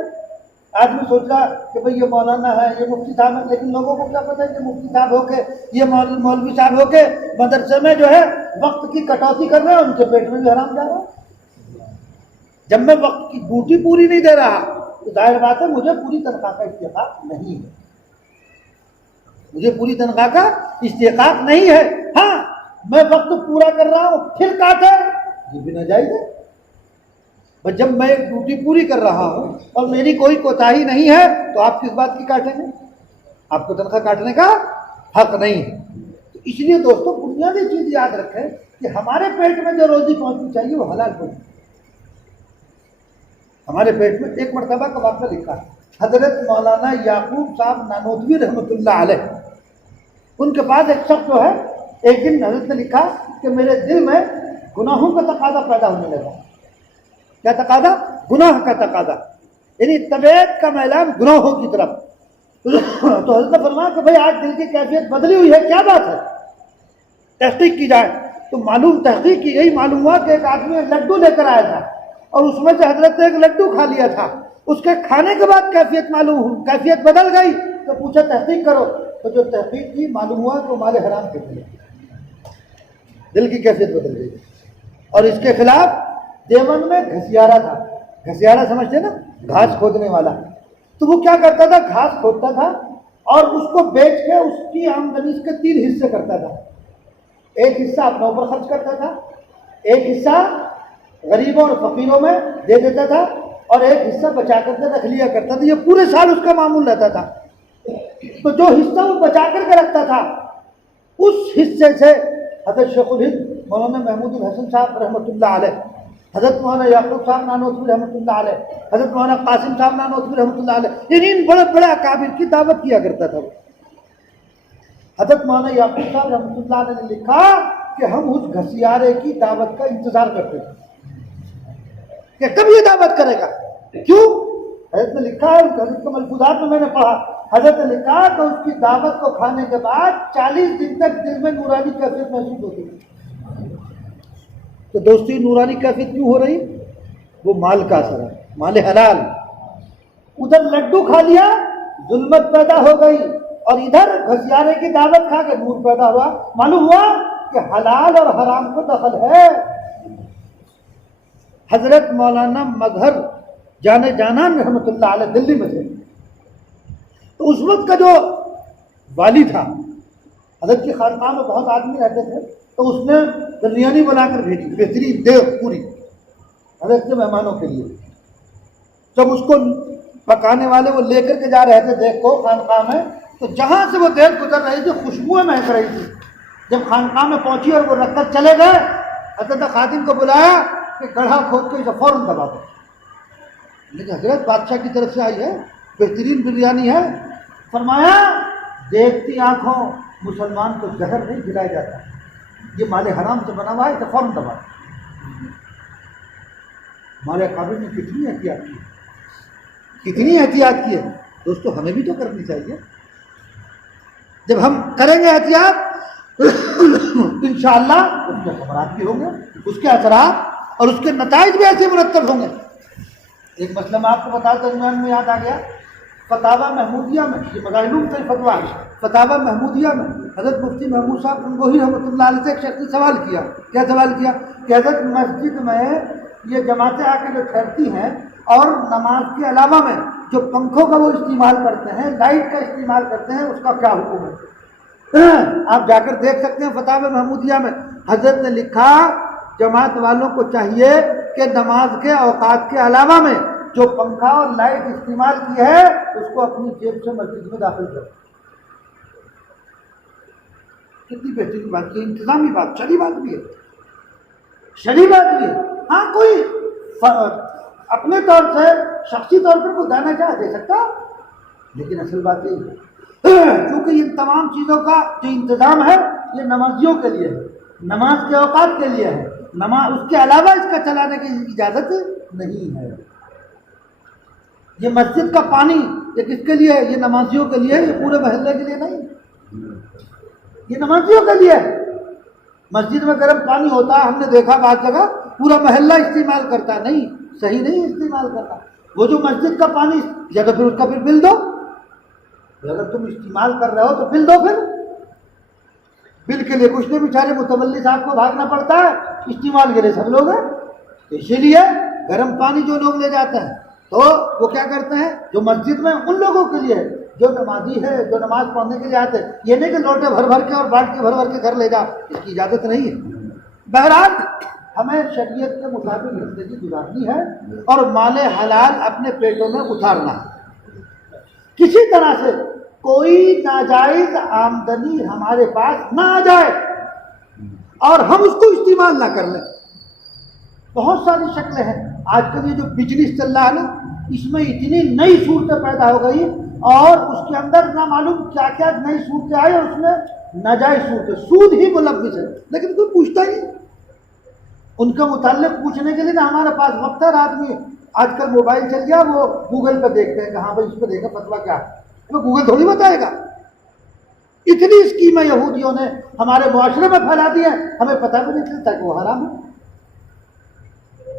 آدمی سوچ رہا کہ بھئی یہ مولانا ہے، یہ مفتی صاحب ہے، لیکن لوگوں کو کیا پتہ ہے کہ مفتی صاحب ہو کے، یہ مولوی صاحب ہو کے مدرسے میں جو ہے وقت کی کٹوتی کر رہے ہیں، ان کے پیٹ میں بھی حرام جا رہا ہے۔ جب میں وقت کی ڈیوٹی پوری نہیں دے رہا تو ظاہر بات ہے مجھے پوری تنخواہ کا استحقاق نہیں ہے، مجھے پوری تنخواہ کا استحقاق نہیں ہے۔ ہاں میں وقت پورا کر رہا ہوں پھر کاٹے، یہ بھی ناجائز ہے۔ بس جب میں ایک ڈیوٹی پوری کر رہا ہوں اور میری کوئی کوتاہی نہیں ہے تو آپ کس بات کی کاٹیں گے؟ آپ کو تنخواہ کاٹنے کا حق نہیں ہے۔ تو اس لیے دوستوں بنیادی چیز یاد رکھیں کہ ہمارے پیٹ میں جو روزی پہنچنی چاہیے وہ حلال پہنچے۔ ہمارے پیٹ میں ایک مرتبہ کا واقعہ لکھا ہے، حضرت مولانا یعقوب صاحب نانوتوی رحمۃ اللہ علیہ، ان کے پاس ایک شخص جو ہے، ایک دن حضرت نے لکھا کہ میرے دل میں گناہوں کا تقاضا پیدا ہونے لگا۔ کیا تقاضا؟ گناہ کا تقاضا، یعنی طبیعت کا میلان گناہوں کی طرف۔ تو حضرت نے فرمایا کہ بھائی آج دل کی کیفیت بدلی ہوئی ہے، کیا بات ہے؟ تحقیق کی جائے تو تحقیق کی گئی، معلوم ہوا کہ ایک آدمی لڈو لے کر آیا تھا اور اس میں سے حضرت نے ایک لڈو کھا لیا تھا۔ اس کے کھانے کے بعد کیفیت بدل گئی تو پوچھا تحقیق کرو، تو جو تحقیق کی معلوم ہوا کہ وہ مال حرام کے لیے دل کی کیفیت بدل گئی۔ اور اس کے خلاف دیوبند میں گھسیارا تھا، گھسیارا سمجھتے نا، گھاس کھودنے والا، تو وہ کیا کرتا تھا؟ گھاس کھودتا تھا اور اس کو بیچ کے اس کی آمدنی اس کے 3 حصے کرتا تھا۔ ایک حصہ اپنے اوپر خرچ کرتا تھا، ایک حصہ غریبوں اور فقیروں میں دے دیتا تھا اور ایک حصہ بچا کر کے رکھ لیا کرتا تھا۔ یہ پورے سال اس کا معمول رہتا تھا۔ تو جو حصہ وہ بچا کر کے رکھتا تھا اس حصے سے حضرت شیخ الہند مولانا محمود الحسن صاحب رحمۃ اللہ علیہ، حضرت مولانا یعقوب صاحب نانوتوی رحمۃ اللہ علیہ، حضرت مولانا قاسم صاحب نانوتوی رحمۃ اللہ علیہ، ان بڑے بڑے اکابر کی دعوت کیا کرتا تھا۔ حضرت مولانا یعقوب صاحب رحمۃ اللہ علیہ نے لکھا کہ ہم اس گھسیارے کی دعوت کا انتظار کرتے تھے کہ کب یہ دعوت کرے گا۔ کیوں؟ حضرت نے لکھا ہے، حضرت کے ملفوظات میں نے پڑھا، حضرت نے لکھا کہ اس کی دعوت کو کھانے کے بعد 40 دن تک دل میں نورانی کیفیت محسوس ہوتی ہے۔ تو دوستی نورانی کیفیت کیوں ہو رہی؟ وہ مال کا اثر ہے، مال حلال۔ ادھر لڈو کھا لیا ظلمت پیدا ہو گئی اور ادھر گھسیارے کی دعوت کھا کے نور پیدا ہوا۔ معلوم ہوا کہ حلال اور حرام کو دخل ہے۔ حضرت مولانا مظہر جانے جانان رحمۃ اللہ علیہ دلی میں تھے، تو اس وقت کا جو والی تھا، حضرت کی خانقاہ میں بہت آدمی رہتے تھے، تو اس نے بریانی بنا کر بھیجی، بہترین دیگ پوری حضرت کے مہمانوں کے لیے۔ جب اس کو پکانے والے وہ لے کر کے جا رہے تھے دیگ کو خانقاہ میں، تو جہاں سے وہ دیگ گزر رہی تھی خوشبوئیں مہک رہی تھی۔ جب خانقاہ میں پہنچی اور وہ رکھ کر چلے گئے، حضرت خادم کو بلایا کہ گڑھا کھود کے اسے فوراً دبا دو۔ لیکن حضرت بادشاہ کی طرف سے آئی ہے، بہترین بریانی ہے۔ فرمایا دیکھتی آنکھوں مسلمان کو زہر نہیں کھلایا جاتا، یہ مال حرام سے بنا ہوا ہے، اسے فوراً دبا دو۔ ہمارے اکابر نے کتنی احتیاط کی، کتنی احتیاط کی ہے دوستو، ہمیں بھی تو کرنی چاہیے۔ جب ہم کریں گے احتیاط انشاءاللہ اس کے خبرات بھی ہوں گے، اس کے اثرات اور اس کے نتائج بھی ایسے مرتب ہوں گے۔ ایک مسئلہ میں آپ کو بتا درمیان میں یاد آ گیا، فتاوی محمودیہ میں، یہ مظاہرون سے فتویٰ ہے، فتاوی محمودیہ میں حضرت مفتی محمود صاحب گنگوہی رحمۃ اللہ علیہ سے ایک شخص نے سوال کیا۔ کیا سوال کیا؟ کہ حضرت مسجد میں یہ جماعتیں آ کے جو ٹھہرتی ہیں اور نماز کے علاوہ میں جو پنکھوں کا وہ استعمال کرتے ہیں، لائٹ کا استعمال کرتے ہیں، اس کا کیا حکم ہے؟ آپ جا کر دیکھ سکتے ہیں فتاوی محمودیہ میں۔ حضرت نے لکھا جماعت والوں کو چاہیے کہ نماز کے اوقات کے علاوہ میں جو پنکھا اور لائٹ استعمال کی ہے اس کو اپنی جیب سے مسجد میں داخل کرو۔ کتنی بہترین بات کی، انتظامی بات، شرعی بات بھی ہے، شرعی بات بھی ہے۔ ہاں کوئی اپنے طور سے شخصی طور پر کوئی دانا چاہ دے سکتا، لیکن اصل بات یہی ہے کیونکہ ان تمام چیزوں کا جو انتظام ہے یہ نمازیوں کے لیے ہے، نماز کے اوقات کے لیے ہے، نماز اس کے علاوہ اس کا چلانے کی اجازت نہیں ہے۔ یہ مسجد کا پانی یہ کس کے لیے ہے؟ یہ نمازیوں کے لیے ہے، یہ پورے محلے کے لیے نہیں، یہ نمازیوں کے لیے ہے۔ مسجد میں گرم پانی ہوتا ہے، ہم نے دیکھا بعض جگہ پورا محلہ استعمال کرتا، نہیں، صحیح نہیں استعمال کرتا۔ وہ جو مسجد کا پانی یا تو پھر اس کا پھر بل دو، اگر تم استعمال کر رہے ہو تو بل دو، پھر بل کے لیے کچھ نہیں، بیچارے متولی صاحب کو بھاگنا پڑتا ہے، استعمال کے لیے سب لوگ ہیں۔ اسی لیے گرم پانی جو لوگ لے جاتے ہیں تو وہ کیا کرتے ہیں، جو مسجد میں ان لوگوں کے لیے ہے جو نمازی ہے، جو نماز پڑھنے کے لیے آتے ہیں، یہ نہیں کہ لوٹے بھر بھر کے اور بالٹی بھر بھر کے گھر لے جا، اس کی اجازت نہیں ہے۔ بہرحال ہمیں شریعت کے مطابق زندگی گزارنی ہے اور مال حلال اپنے پیٹوں میں اتارنا ہے۔ کسی طرح سے کوئی ناجائز آمدنی ہمارے پاس نہ آ جائے اور ہم اس کو استعمال نہ کر لیں۔ بہت ساری شکلیں ہیں، آج کل یہ جو بزنس چل رہا ہے نا، اس میں اتنی نئی صورتیں پیدا ہو گئی اور اس کے اندر نہ معلوم کیا کیا نئی صورتیں آئی، اور اس میں ناجائز صورتیں، سود ہی ملوث ہے، لیکن کوئی پوچھتا ہی نہیں۔ ان کے متعلق پوچھنے کے لیے نا ہمارے پاس وقت ہے، آدمی آج کل موبائل چل گیا، وہ گوگل پہ دیکھتے ہیں کہ ہاں بھائی اس پہ دیکھا فتویٰ کیا ہے، وہ گوگل تھوڑی بتائے گا۔ اتنی اسکیمیں یہودیوں نے ہمارے معاشرے میں پھیلا دی ہیں، ہمیں پتہ بھی نہیں چلتا کہ وہ حرام ہے۔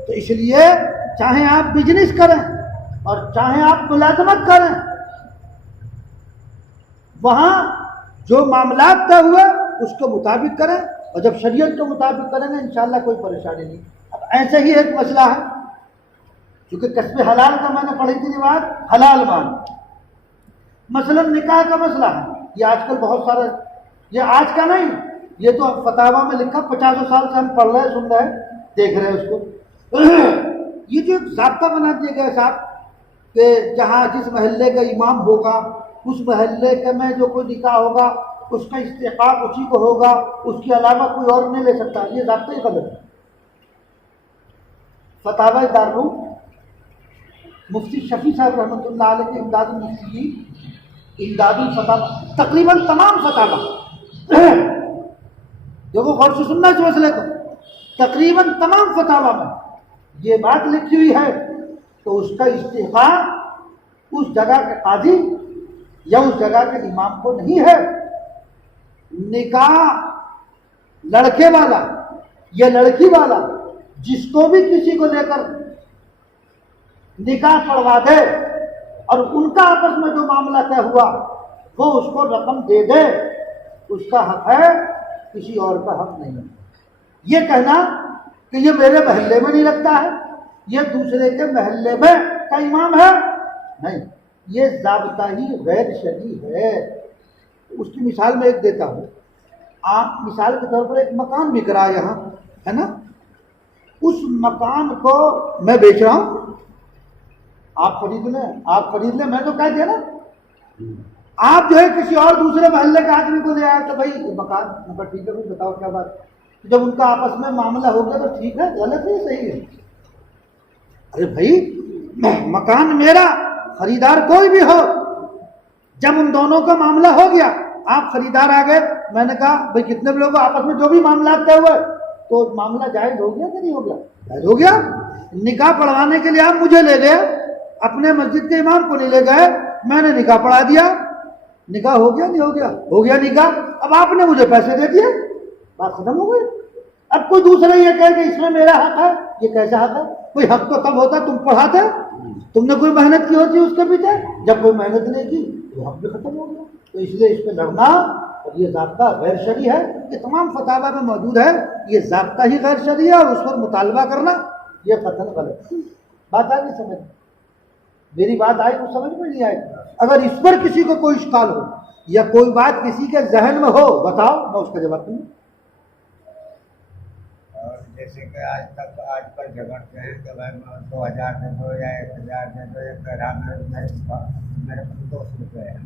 تو اس لیے چاہے آپ بزنس کریں اور چاہے آپ ملازمت کریں، وہاں جو معاملات طے ہوئے اس کے مطابق کریں، اور جب شریعت کے مطابق کریں گے انشاءاللہ کوئی پریشانی نہیں۔ اب ایسے ہی ایک مسئلہ ہے، کیونکہ کسب حلال کا میں نے پڑھی تھی بات، حلال مال، مثلا نکاح کا مسئلہ ہے، یہ آج کل بہت سارے، یہ آج کا نہیں، یہ تو فتاوا میں لکھا 50 سال سے ہم پڑھ رہے ہیں، سن رہے ہیں، دیکھ رہے ہیں اس کو۔ یہ جو ایک ضابطہ بنا دیا گیا صاحب کہ جہاں جس محلے کا امام ہوگا اس محلے کے میں جو کوئی نکاح ہوگا اس کا استحقاق اسی کو ہوگا، اس کے علاوہ کوئی اور نہیں لے سکتا، یہ ضابطہ ہی غلط ہے۔ فتاوا دارالعلوم مفتی شفیع صاحب رحمۃ اللہ علیہ کے امداد المفتی، امداد الفتاوا، تقریباً تمام فتاوا دیکھو غور سے سننا اس مسئلے کو، تقریباً تمام فتاوا میں یہ بات لکھی ہوئی ہے تو اس کا استحقاق اس جگہ کے قاضی یا اس جگہ کے امام کو نہیں ہے۔ نکاح لڑکے والا یا لڑکی والا جس کو بھی کسی کو لے کر نکاح پڑھوا دے اور ان کا آپس میں جو معاملہ طے ہوا وہ اس کو رقم دے دے، اس کا حق ہے، کسی اور کا حق نہیں ہے۔ یہ کہنا کہ یہ میرے محلے میں نہیں لگتا ہے، یہ دوسرے کے محلے میں کا امام ہے، نہیں، یہ ضابطہ ہی غیر شرعی ہے۔ اس کی مثال میں ایک دیتا ہوں، آپ مثال کے طور پر ایک مکان بک رہا ہے یہاں، ہے نا، اس مکان کو میں بیچ رہا ہوں، آپ خرید لیں، میں تو کہہ دیا نا، آپ جو ہے کسی اور دوسرے محلے کے آدمی کو لے آئے تو بھائی مکان نمبر ٹھیک ہے، بھائی بتاؤ کیا بات، جب ان کا آپس میں معاملہ ہو گیا تو ٹھیک ہے، غلط ہے صحیح ہے؟ ارے بھائی مکان میرا، خریدار کوئی بھی ہو، جب ان دونوں کا معاملہ ہو گیا، آپ خریدار آ گئے، میں نے کہا بھائی کتنے لوگ آپس میں جو بھی معاملات طے ہوئے تو معاملہ جائز ہو گیا کہ نہیں ہو گیا؟ جائز ہو گیا۔ نکاح پڑھوانے کے لیے آپ مجھے لے گئے، اپنے مسجد کے امام کو نہیں لے گئے، میں نے نکاح پڑھا دیا، نکاح ہو گیا نہیں ہو گیا؟ ہو گیا نکاح۔ اب آپ نے مجھے پیسے دے دیے، بات ختم ہو گئی۔ اب کوئی دوسرا یہ کہے کہ اس میں میرا حق ہے، یہ کیسا حق ہے؟ کوئی حق تو تب ہوتا تم پڑھاتے، تم نے کوئی محنت کی ہوتی اس کے پیچھے، جب کوئی محنت نہیں کی تو حق بھی ختم ہو گیا۔ تو اس لیے اس پہ لڑنا اور یہ ضابطہ غیر شرعی ہے، یہ تمام فتاوا میں موجود ہے، یہ ضابطہ ہی غیر شرعی ہے اور اس پر مطالبہ کرنا یہ قطعاً غلط ہے۔ بات آئی نہیں سمجھ؟ میری بات آئی تو سمجھ میں نہیں آئی؟ اگر اس پر کسی کو کوئی اشکال ہو یا کوئی بات کسی کے ذہن میں ہو بتاؤ، میں اس کا جواب دوں۔ اور جیسے کہ آج کل جھگڑتے ہیں کہ بھائی 2000 دے دو یا 1000 دے دو، ایک میرے پاس 200 روپئے ہے،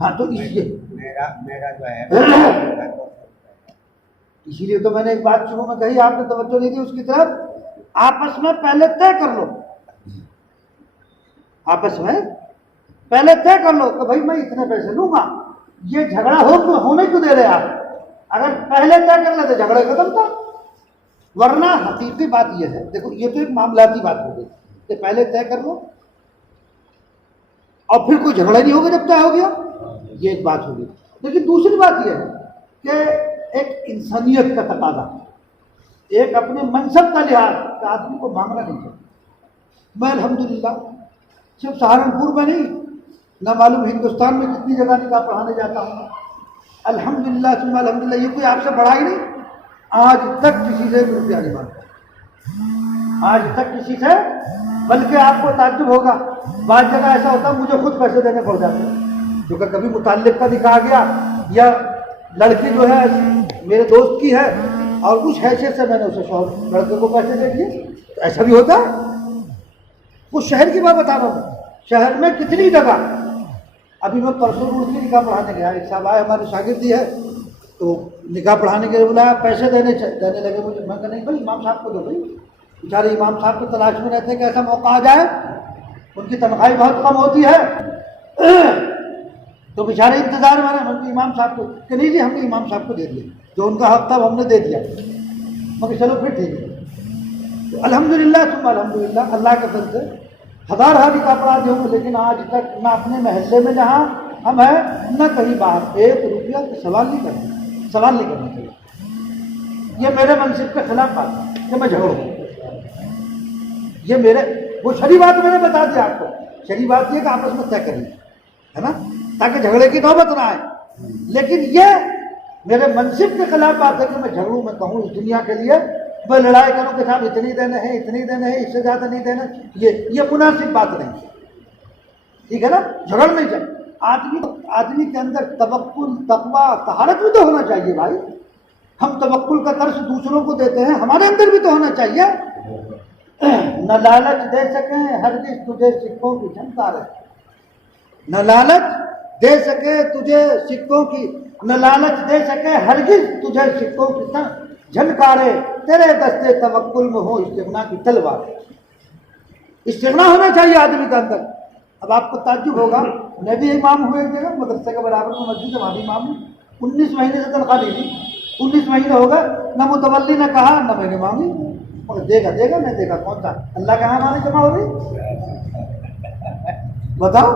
ہاں تو اس لیے میرا جو ہے 200 روپئے۔ اسی لیے تو میں نے ایک بات شروع میں کہی، آپ نے توجہ نہیں دی اس کی طرف۔ آپس میں پہلے طے کر لو، آپس میں پہلے طے کر لو کہ بھائی میں اتنے پیسے لوں گا۔ یہ جھگڑا ہونے کیوں دے رہے آپ؟ اگر پہلے طے کر لیتے جھگڑا ختم تھا، ورنہ حقیقی بات یہ ہے، دیکھو یہ تو ایک معاملاتی بات ہو گئی کہ پہلے طے کر لو اور پھر کوئی جھگڑا نہیں ہوگا جب طے ہو گیا، یہ ایک بات ہوگی۔ لیکن دوسری بات یہ ہے کہ ایک انسانیت کا تقاضا، ایک اپنے منصب کا لحاظ کہ آدمی کو مانگنا نہیں چاہیے۔ میں الحمدللہ صرف سہارنپور میں نہیں، نہ معلوم ہندوستان میں کتنی جگہ نکاح پڑھانے جاتا ہوں، الحمدللہ ثم الحمدللہ، یہ کوئی آپ سے بڑھائی نہیں، آج تک کسی سے روپیہ نہیں مانگتا، آج تک کسی سے، بلکہ آپ کو تعجب ہوگا بعض جگہ ایسا ہوتا مجھے خود پیسے دینے پڑ جاتے ہیں، کیونکہ کبھی متعلق کا نکاح گیا یا لڑکی جو ہے میرے دوست کی ہے اور اس حیثیت سے میں نے اسے شوہر لڑکے کو پیسے دے دیے، تو ایسا بھی ہوتا ہے۔ کچھ شہر کی بات بتا رہا ہوں، شہر میں کتنی جگہ، ابھی میں پرسوں روڈ کی نکاح پڑھانے گیا، ایک صاحب آئے ہمارے شاگردی ہے تو نکاح پڑھانے کے لیے بلایا، پیسے دینے لگے مجھے، میں کہا نہیں بھائی امام صاحب کو دو بھائی، بیچارے امام صاحب کو تلاش میں رہتے ہیں کہ ایسا موقع آ جائے، ان کی تنخواہ بہت کم ہوتی ہے تو بیچارے انتظار میں رہے، میں نے امام صاحب کو کہ نہیں جی ہم نے امام صاحب کو دے دیا، جو ان کا حق تھا ہم نے دے دیا، مگر چلو پھر ٹھیک ہے۔ تو الحمدللہ ثم الحمدللہ اللہ کے فضل سے ہزار نکاح پڑھا دیا ہوں، لیکن آج تک نہ اپنے محلے میں جہاں ہم ہیں نہ کہیں باہر 1 روپیہ کا سوال نہیں کرنا چاہیے۔ یہ میرے منصب کے خلاف بات ہے کہ میں جھگڑوں، یہ میرے وہ شرعی بات میں نے بتا دیا آپ کو، شرعی بات یہ کہ آپس میں طے کریں، ہے نا، تاکہ جھگڑے کی نوبت نہ آئے، لیکن یہ میرے منصب کے خلاف بات ہے کہ میں جھگڑوں، میں کہوں اس دنیا کے لیے میں لڑائی کروں کہ صاحب اتنی دینے ہیں اس سے زیادہ نہیں دینا، یہ مناسب بات نہیں ہے، ٹھیک ہے نا، جھگڑ نہیں چاہیے۔ آدمی کے اندر توکل، تقویٰ، طہارت بھی تو ہونا چاہیے بھائی، ہم توکل کا درس دوسروں کو دیتے ہیں، ہمارے اندر بھی تو ہونا چاہیے۔ نہ لالچ دے سکیں ہرگز تجھے سکوں کی جھنکارے، نہ لالچ دے سکے تجھے سکوں کی، نہ لالچ دے سکے ہرگز تجھے سکوں کی جھنکارے، تیرے دستے توکل میں ہو استغنا کی تلوار، استغنا ہونا چاہیے آدمی کے اندر۔ اب آپ کو تعجب ہوگا، میں بھی امام ہوئے ایک جگہ مدرسے کے برابر میں مسجد ہے، وہاں بھی امام ہوں، 19 مہینے سے تنخواہ نہیں دی، 19 مہینے ہو گئے، نہ متولی نے کہا نہ میں نے مانگی، مگر دے گا نہیں دے گا کون سا، اللہ کے یہاں ہمارے جمع ہو رہی، بتاؤ،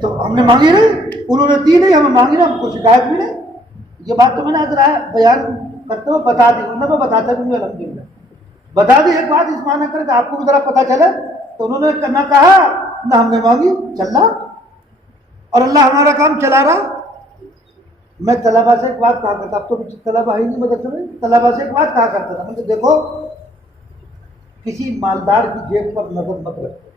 تو ہم نے مانگی نہیں، انہوں نے دی نہیں، ہمیں مانگی نہیں، ہم کو شکایت بھی نہیں۔ یہ بات تو میں نے حضرت بیان کرتے ہوئے بتا دی، انہوں نے بتاتا بھی الحمدللہ بتا دی، ایک بات اس معنی کر کے آپ کو بھی ذرا پتہ چلے، تو انہوں نے نہ کہا نہ ہم نے مانگی، چل رہا اور اللہ ہمارا کام چلا رہا۔ میں طلبا سے ایک بات کہا کرتا، اب تو طلبا ہی نہیں مدرسے میں، طلبا سے ایک بات کہا کرتا تھا، مجھے دیکھو کسی مالدار کی جیب پر نظر مت رکھو،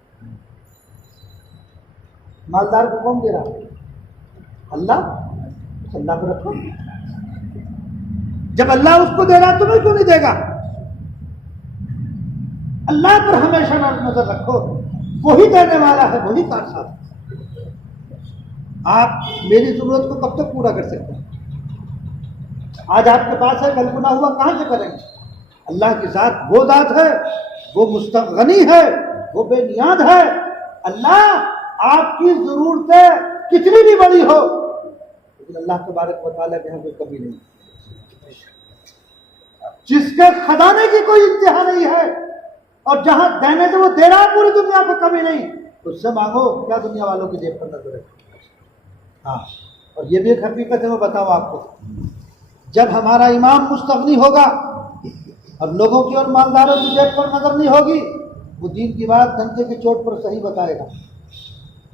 مالدار کو کون دے رہا؟ اللہ کو رکھو، جب اللہ اس کو دے رہا تمہیں کیوں نہیں دے گا؟ اللہ پر ہمیشہ نظر رکھو، وہی دینے والا ہے، وہی کارساز ہے۔ آپ میری ضرورت کو کب تک پورا کر سکتے ہیں؟ آج آپ کے پاس ہے، کل کو نہ ہوا کہاں سے کریں گے؟ اللہ کی ذات وہ ذات ہے، وہ مستغنی ہے، وہ بے نیاز ہے۔ اللہ آپ کی ضرورتیں کتنی بھی بڑی ہو لیکن اللہ تبارک و تعالیٰ کے یہاں کوئی کمی نہیں، جس کے خزانے کی کوئی انتہا نہیں ہے، اور جہاں دینے سے وہ دے رہا ہے پوری دنیا کو کمی نہیں، اس سے مانگو، کیا دنیا والوں کی جیب پر نظر رکھو۔ ہاں، اور یہ بھی ایک حقیقت ہے، میں بتاؤں آپ کو، جب ہمارا امام مستغنی ہوگا اور لوگوں کی اور مالداروں کی جیب پر نظر نہیں ہوگی، وہ دین کی بات ڈنڈے کی چوٹ پر صحیح بتائے گا،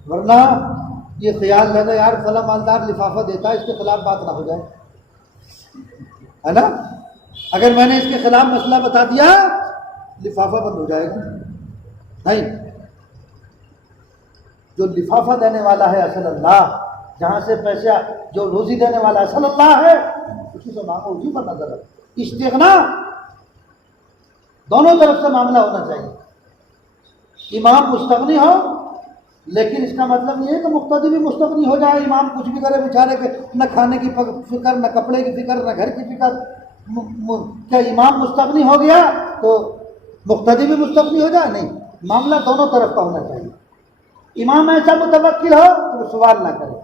ورنہ یہ خیال رہے گا یار فلاں مالدار لفافہ دیتا ہے، اس کے خلاف بات نہ ہو جائے، ہے نا، اگر میں نے اس کے خلاف مسئلہ بتا دیا لفافہ بند ہو جائے گا، نہیں، جو لفافہ دینے والا ہے اصل اللہ، جہاں سے پیسہ جو روزی دینے والا اصل اللہ ہے، اسی سے مانگو، اسی پر نظر رکھو۔ استغنا دونوں طرف سے معاملہ ہونا چاہیے، امام مستغنی ہو لیکن اس کا مطلب یہ ہے کہ مقتدی بھی مستغنی ہو جائے، امام کچھ بھی کرے بیچارے کے، نہ کھانے کی فکر، نہ کپڑے کی فکر، نہ گھر کی فکر، کیا امام مستغنی ہو گیا تو مقتدی بھی مستغنی ہو جائے؟ نہیں، معاملہ دونوں طرف کا ہونا چاہیے۔ امام ایسا متوکل ہو کہ وہ سوال نہ کرے،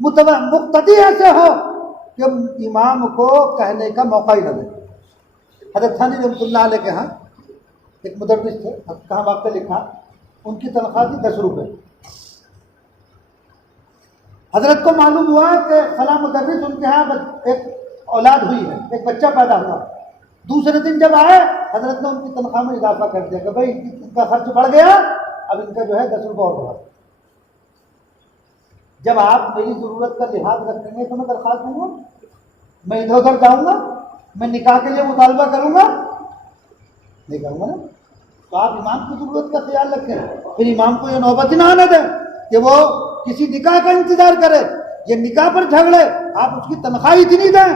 مقتدی ایسے ہو کہ امام کو کہنے کا موقع ہی نہ دے۔ حضرت ثانی رحمۃ اللہ علیہ کے ہاں ایک مدرس تھے، کہاں واقعہ لکھا، ان کی تنخواہ تھی 10 روپے۔ حضرت کو معلوم ہوا کہ فلاں مدرس ان کے ہاں ایک اولاد ہوئی ہے، ایک بچہ پیدا ہوا، دوسرے دن جب آئے حضرت نے ان کی تنخواہ میں اضافہ کر دیا کہ بھائی ان کا خرچ بڑھ گیا، اب ان کا جو ہے 10 روپے اور بڑھا۔ جب آپ میری ضرورت کا لحاظ رکھیں گے تو میں درخواست دوں گا، میں ادھر ادھر جاؤں گا، میں نکاح کے لیے مطالبہ کروں گا، نہیں کہوں گا نا. تو آپ امام کی ضرورت کا خیال رکھیں. پھر امام کو یہ نوبت نہ آنے دیں کہ وہ کسی نکاح کا انتظار کرے. یہ نکاح پر جھگڑے, آپ اس کی تنخواہ اتنی دیں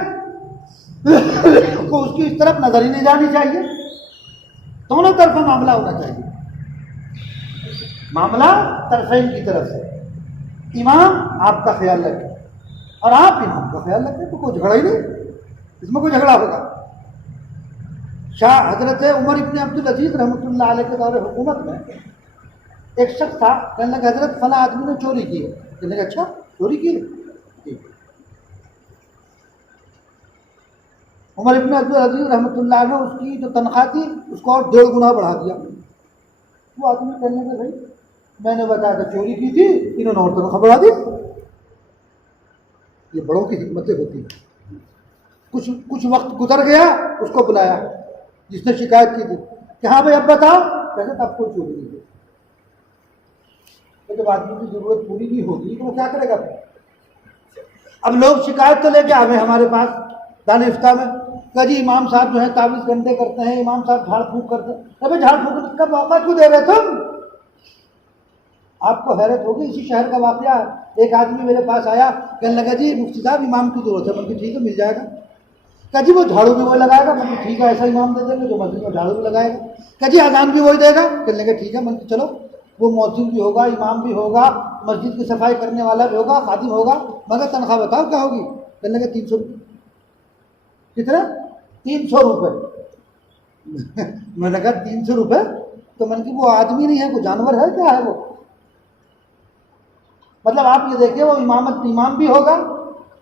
کو اس کی اس طرف نظر ہی نہیں جانی چاہیے. دونوں طرف معاملہ ہونا چاہیے, معاملہ طرفین کی طرف سے. امام آپ کا خیال رکھے اور آپ امام کا خیال رکھیں, تو کوئی جھگڑا ہی نہیں, اس میں کوئی جھگڑا ہوگا. شاہ حضرت عمر ابن عبدالعزیز رحمۃ اللہ علیہ کے دور حکومت میں ایک شخص تھا, کہنے لگا حضرت فلاں آدمی نے چوری کی ہے. کہنے لگا اچھا چوری کی ہے. عمر ابن عبدالعزیز رحمۃ اللہ نے اس کی جو تنخواہ تھی اس کو اور 1.5 گنا بڑھا دیا. وہ آدمی کہنے لگا بھائی میں نے بتایا تھا چوری کی تھی, انہوں نے اور تنخواہ بڑھا دی. یہ بڑوں کی حکمتیں ہوتی ہیں. کچھ وقت گزر گیا, اس کو بلایا جس نے شکایت کی تھی کہ ہاں بھائی اب بتاؤ. کہتے تب کوئی چوری نہیں کی. جب آدمی کی ضرورت پوری نہیں ہوگی تو وہ کیا کرے گا؟ اب لوگ شکایت تو لے کے آئے ہمارے پاس دانستہ میں کہ جی امام صاحب جو ہے تعویذ گنڈے کرتے ہیں, امام صاحب جھاڑ پھونک کرتے ہیں. ابھی جھاڑ پھونک کا موقع کیوں دے رہے تم؟ آپ کو حیرت ہوگی, اسی شہر کا واقعہ ہے. ایک آدمی میرے پاس آیا, کہنے لگا جی مفتی صاحب امام کی ضرورت ہے. میں نے کہا ٹھیک ہے مل جائے گا. کہ جی وہ جھاڑو بھی وہی لگائے گا. میں نے کہا ٹھیک ہے ایسا امام دے دیں گے جو مسجد میں جھاڑو بھی لگائے گا. کہ جی اذان بھی وہی دے گا. کہنے لگا ٹھیک ہے. میں نے کہا چلو وہ مؤذن بھی ہوگا, امام بھی ہوگا, مسجد کی صفائی کرنے والا بھی ہوگا, خادم ہوگا, مگر تنخواہ بتاؤ کیا ہوگی؟ کہنے لگا 300 روپئے. کتنا؟ 300 روپئے. میں نے کہا 300 روپئے؟ تو میں نے کہا وہ آدمی نہیں ہے, وہ جانور ہے, کیا ہے وہ؟ مطلب آپ یہ دیکھیں وہ امام بھی ہوگا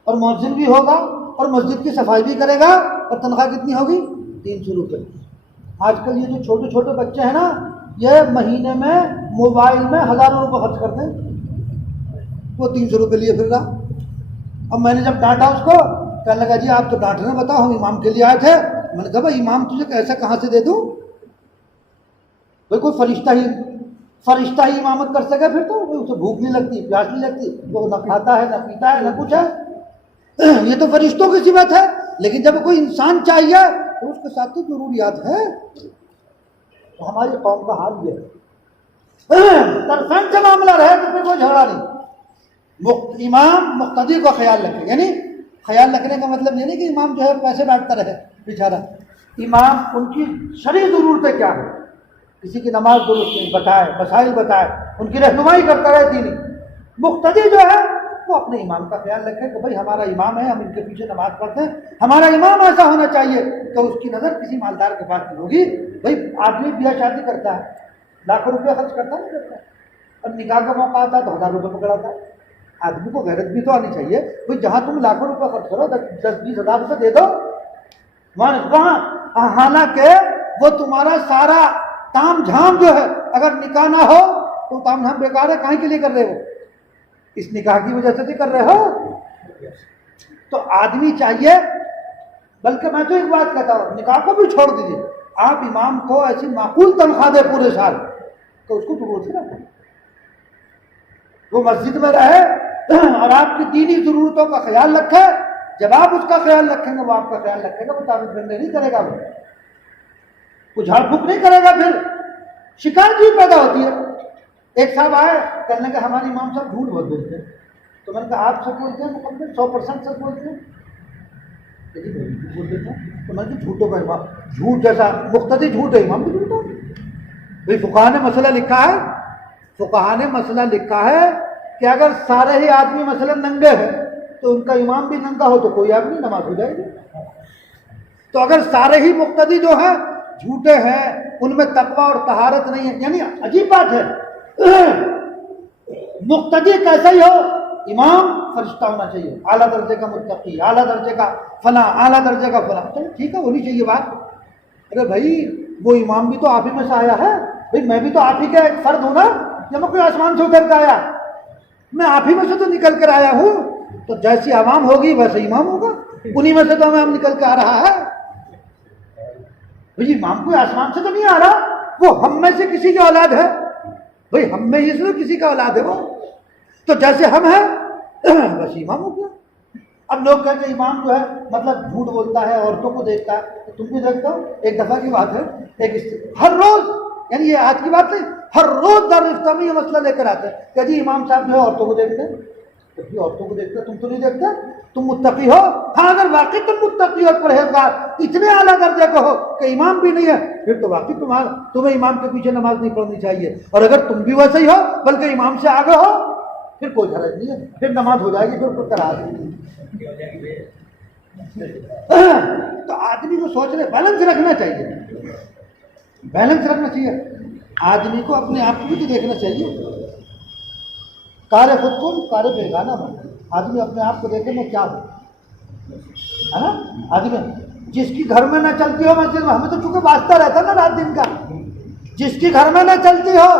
اور مؤذن بھی ہوگا اور مسجد کی صفائی بھی کرے گا, اور تنخواہ کتنی ہوگی؟ 300 روپئے. آج کل یہ جو چھوٹے چھوٹے بچے ہیں نا, یہ مہینے میں موبائل میں ہزاروں روپے خرچ کرتے ہیں, وہ 300 روپئے لیے پھر رہا. اب میں نے جب ڈانٹا اس کو, کہنے لگا جی آپ تو ڈانٹ رہے, بتاؤ ہم امام کے لیے آئے تھے. میں نے کہا بھائی امام تجھے ایسا کہاں سے دے دوں؟ بھائی کوئی فرشتہ ہی امامت کر سکے پھر تو اسے بھوک نہیں لگتی, پیاس نہیں لگتی, وہ نہ کھاتا ہے نہ پیتا ہے نہ کچھ ہے. یہ تو فرشتوں کی صفت ہے. لیکن جب کوئی انسان چاہیے تو اس کے ساتھ تو ضروریات ہے. تو ہماری قوم کا حال یہ ہے, طرفین سے معاملہ رہے تو پھر کوئی جھگڑا نہیں. امام مقتدی کو خیال رکھے, یعنی خیال رکھنے کا مطلب یہ نہیں کہ امام جو ہے پیسے بانٹتا رہے بیچارہ. امام ان کی شرعی ضرورتیں کیا ہے, کسی کی نماز درست نہیں بتائے, مسائل بتائے, ان کی رہنمائی کرتا رہے دینی. مقتدی جو ہے وہ اپنے امام کا خیال رکھے کہ بھائی ہمارا امام ہے, ہم ان کے پیچھے نماز پڑھتے ہیں. ہمارا امام ایسا ہونا چاہیے کہ اس کی نظر کسی مالدار کے پاس نہیں ہوگی. بھائی آدمی بیاہ شادی کرتا ہے, لاکھوں روپیہ خرچ کرتا نہیں کرتا, اور نکاح کا موقع آتا ہے تو 1000 روپئے پکڑاتا ہے. آدمی کو غیرت بھی تو آنی چاہیے. بھائی جہاں تم لاکھوں روپئے خرچ کرو 10-20 ہزار روپئے دے دو وہاں, حالانکہ وہ تمہارا سارا تام جھام جو ہے اگر نکاح نہ ہو تو تام جھام بیکار ہے. کہیں کے لیے کر رہے ہو؟ اس نکاح کی وجہ سے تو کر رہے ہو. تو آدمی چاہیے, بلکہ میں تو ایک بات کہتا ہوں, نکاح کو بھی چھوڑ دیجیے, آپ امام کو ایسی معقول تنخواہ دے پورے سال تو اس کو ضرورت ہے نا, وہ مسجد میں رہے اور آپ کی دینی ضرورتوں کا خیال رکھے. جب آپ اس کا خیال رکھیں گے وہ آپ کا خیال رکھے گا. وہ تعویذ گنڈے نہیں کرے گا, وہ جھاڑ پھونک نہیں کرے گا. پھر شکایت بھی پیدا ہوتی ہے. ایک صاحب آئے, کہنے کہ ہمارے امام صاحب جھوٹ بہت بولتے ہیں. تو میں نے کہا آپ سب بولتے ہیں مکمل 100% سب بولتے ہیں؟ بول دیتے ہیں. تو میں نے کہا جھوٹوں کا امام, جھوٹ جیسا مقتدی جھوٹ ہے, امام بھی جھوٹ ہے. بھائی فقہا نے مسئلہ لکھا ہے, فقہا نے مسئلہ لکھا ہے کہ اگر سارے ہی آدمی مثلا ننگے ہیں تو ان کا امام بھی ننگا ہو تو کوئی آدمی نماز ہو جائے گی. تو اگر سارے ہی مقتدی جو ہیں جھوٹے ہیں, ان میں تقویٰ اور طہارت نہیں ہے, یعنی عجیب بات ہے. مقتدی کیسا ہی ہو, امام فرشتہ ہونا چاہیے, اعلیٰ درجے کا متقی, اعلیٰ درجے کا فلاں, اعلیٰ درجے کا فلاں. چلو ٹھیک ہے, ہونی چاہیے بات. ارے بھائی وہ امام بھی تو آپ ہی میں سے آیا ہے, بھائی میں بھی تو آپ ہی کا ایک فرد ہوں نا, یا میں کوئی آسمان سے اتر کے آیا, میں آپ ہی میں سے تو نکل کر آیا ہوں. تو جیسی عوام ہوگی ویسے امام ہوگا, انہی میں سے تو ہم نکل کے آ رہا ہے. بھائی امام کوئی آسمان سے تو نہیں آ رہا, وہ ہم میں سے کسی کی اولاد ہے. بھائی ہم میں ہی سے کسی کا اولاد ہے وہ, تو جیسے ہم ہیں ویسے امام ہو گیا. اب لوگ کہتے ہیں امام جو ہے مطلب جھوٹ بولتا ہے، عورتوں کو دیکھتا ہے، تو تم بھی دیکھتے ہو؟ ایک دفعہ کی بات ہے، ہر روز، یعنی یہ آج کی بات نہیں، ہر روز دارالفتہ میں یہ مسئلہ لے کر آتے ہیں کہ جی امام صاحب جو ہے عورتوں کو دیکھتے ہیں، تو بھی عورتوں کو دیکھتے ہیں، تم تو نہیں دیکھتے، تم متقی ہو؟ ہاں اگر واقعی تم متقی اور پرہیزگار اتنے اعلیٰ درجے کو ہو کہ امام بھی نہیں ہے، پھر تو واقعی تمہیں امام کے پیچھے نماز نہیں پڑھنی چاہیے، اور اگر تم بھی ویسے ہی ہو بلکہ امام سے آگے ہو پھر کوئی حرج نہیں ہے، پھر نماز ہو جائے گی، پھر کوئی کرا دیں گے۔ تو آدمی کو سوچ رہے بیلنس رکھنا چاہیے، بیلنس رکھنا چاہیے، آدمی کو اپنے آپ کو بھی تو دیکھنا چاہیے، کار خود کو کار بیگانہ بن، آدمی اپنے آپ کو دیکھے میں کیا ہوں، ہے نا؟ آدمی جس کی گھر میں نہ چلتی ہو مسجد میں، ہمیں تو چونکہ واسطہ رہتا نا رات دن کا، جس کی گھر میں نہ چلتی ہو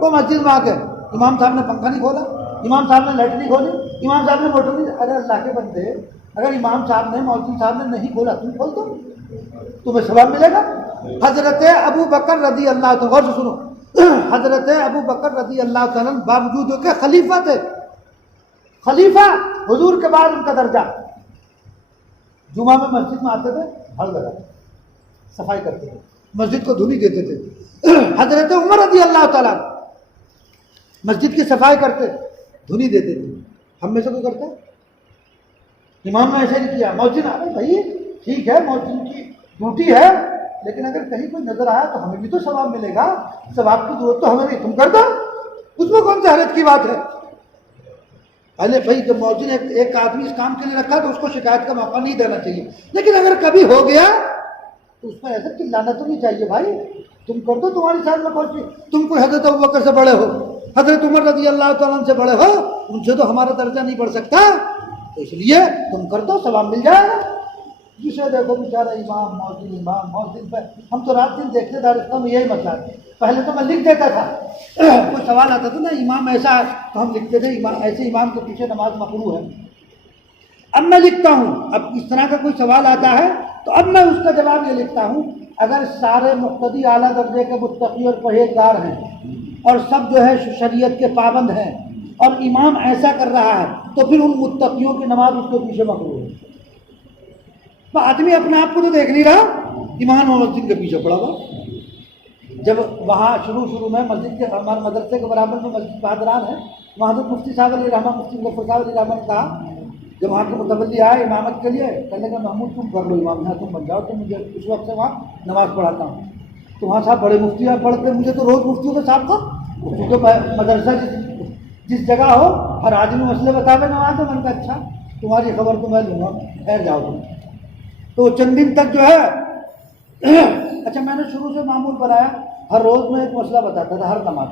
وہ مسجد میں آ کے امام صاحب نے پنکھا نہیں کھولا، امام صاحب نے لائٹ نہیں کھولی، امام صاحب نے موٹر نہیں، ارے اللہ کے بندے، اگر امام صاحب نے مولوی صاحب نے نہیں کھولا تم کھول دو، تمہیں ثواب ملے گا۔ حضرت ابو بکر رضی اللہ تعالیٰ، غور سے سنو، حضرت ابو بکر رضی اللہ تعالیٰ باوجود کہ خلیفہ تھے، خلیفہ حضور کے بعد ان کا درجہ، جمعہ میں مسجد میں آتے تھے، ہر جگہ صفائی کرتے تھے، مسجد کو دھولی دیتے تھے۔ حضرت عمر رضی اللہ تعالیٰ مسجد کی صفائی کرتے، دھولی دیتے تھے۔ ہم میں سے کوئی کرتا ہے؟ امام نے ایسے نہیں کیا، مؤذن آ رہے بھائی ٹھیک ہے مؤذن کی ڈیوٹی ہے، لیکن اگر کہیں کوئی نظر آیا تو ہمیں بھی تو ثواب ملے گا، ثواب کی ضرورت تو ہمیں نہیں، تم کر دو، اس میں کون سی حرج کی بات ہے؟ پہلے بھائی جب مؤذن ایک آدمی اس کام کے لیے رکھا تو اس کو شکایت کا موقع نہیں دینا چاہیے، لیکن اگر کبھی ہو گیا تو اس میں ایسا چلانا تو نہیں چاہیے بھائی، تم کر دو، تمہاری ساتھ میں پہنچی، تم کوئی حضرت ابوبکر سے بڑے ہو، حضرت عمر رضی اللہ تعالیٰ سے بڑے ہو، ان سے تو ہمارا درجہ نہیں بڑھ سکتا، تو اس لیے تم کر دو، ثواب مل جائے گا۔ جسے دیکھو بیچارہ امام مؤذن پہ، ہم تو رات دن دیکھتے دارالفتہ میں یہی مسئلہ ہے، پہلے تو میں لکھ دیتا تھا، کوئی سوال آتا تھا نا امام ایسا ہے تو ہم لکھتے تھے ایسے امام کے پیچھے نماز مکروہ ہے۔ اب میں لکھتا ہوں، اب اس طرح کا کوئی سوال آتا ہے تو اب میں اس کا جواب یہ لکھتا ہوں، اگر سارے مقتدی اعلیٰ درجے کے متقی اور پرہیزگار ہیں اور سب جو ہے شریعت کے پابند ہیں اور امام ایسا کر رہا ہے تو پھر ان متقیوں کی نماز اس کے پیچھے مکروہ ہے۔ تو آدمی اپنے آپ کو تو دیکھ نہیں رہا، امام اور مسجد کے پیچھے پڑا ہوا۔ جب وہاں شروع میں مسجد کے ہمارے مدرسے کے برابر میں مسجد بہادران ہے، وہاں سے مفتی صاحب علی رحمٰن، مفتی مظفر صاحب علی رحمٰن نے کہا، جب وہاں کے متولی آئے امامت کے لیے، کہنے کا محمود تم کر لو امام، یہاں تم بن جاؤ، تو مجھے اس وقت سے وہاں نماز پڑھاتا ہوں۔ تو وہاں صاحب بڑے مفتی پڑھتے، مجھے تو روز مفتیوں کے ساتھ تھا، کیونکہ مدرسہ جس جگہ ہو ہر آدمی مسئلے بتاوے نماز ہے، من کا اچھا تمہاری خبر تو میں لوں گا، خیر جاؤ تم۔ تو چند دن تک جو ہے اچھا میں نے شروع سے معمول بنایا، ہر روز میں ایک مسئلہ بتاتا تھا، ہر نماز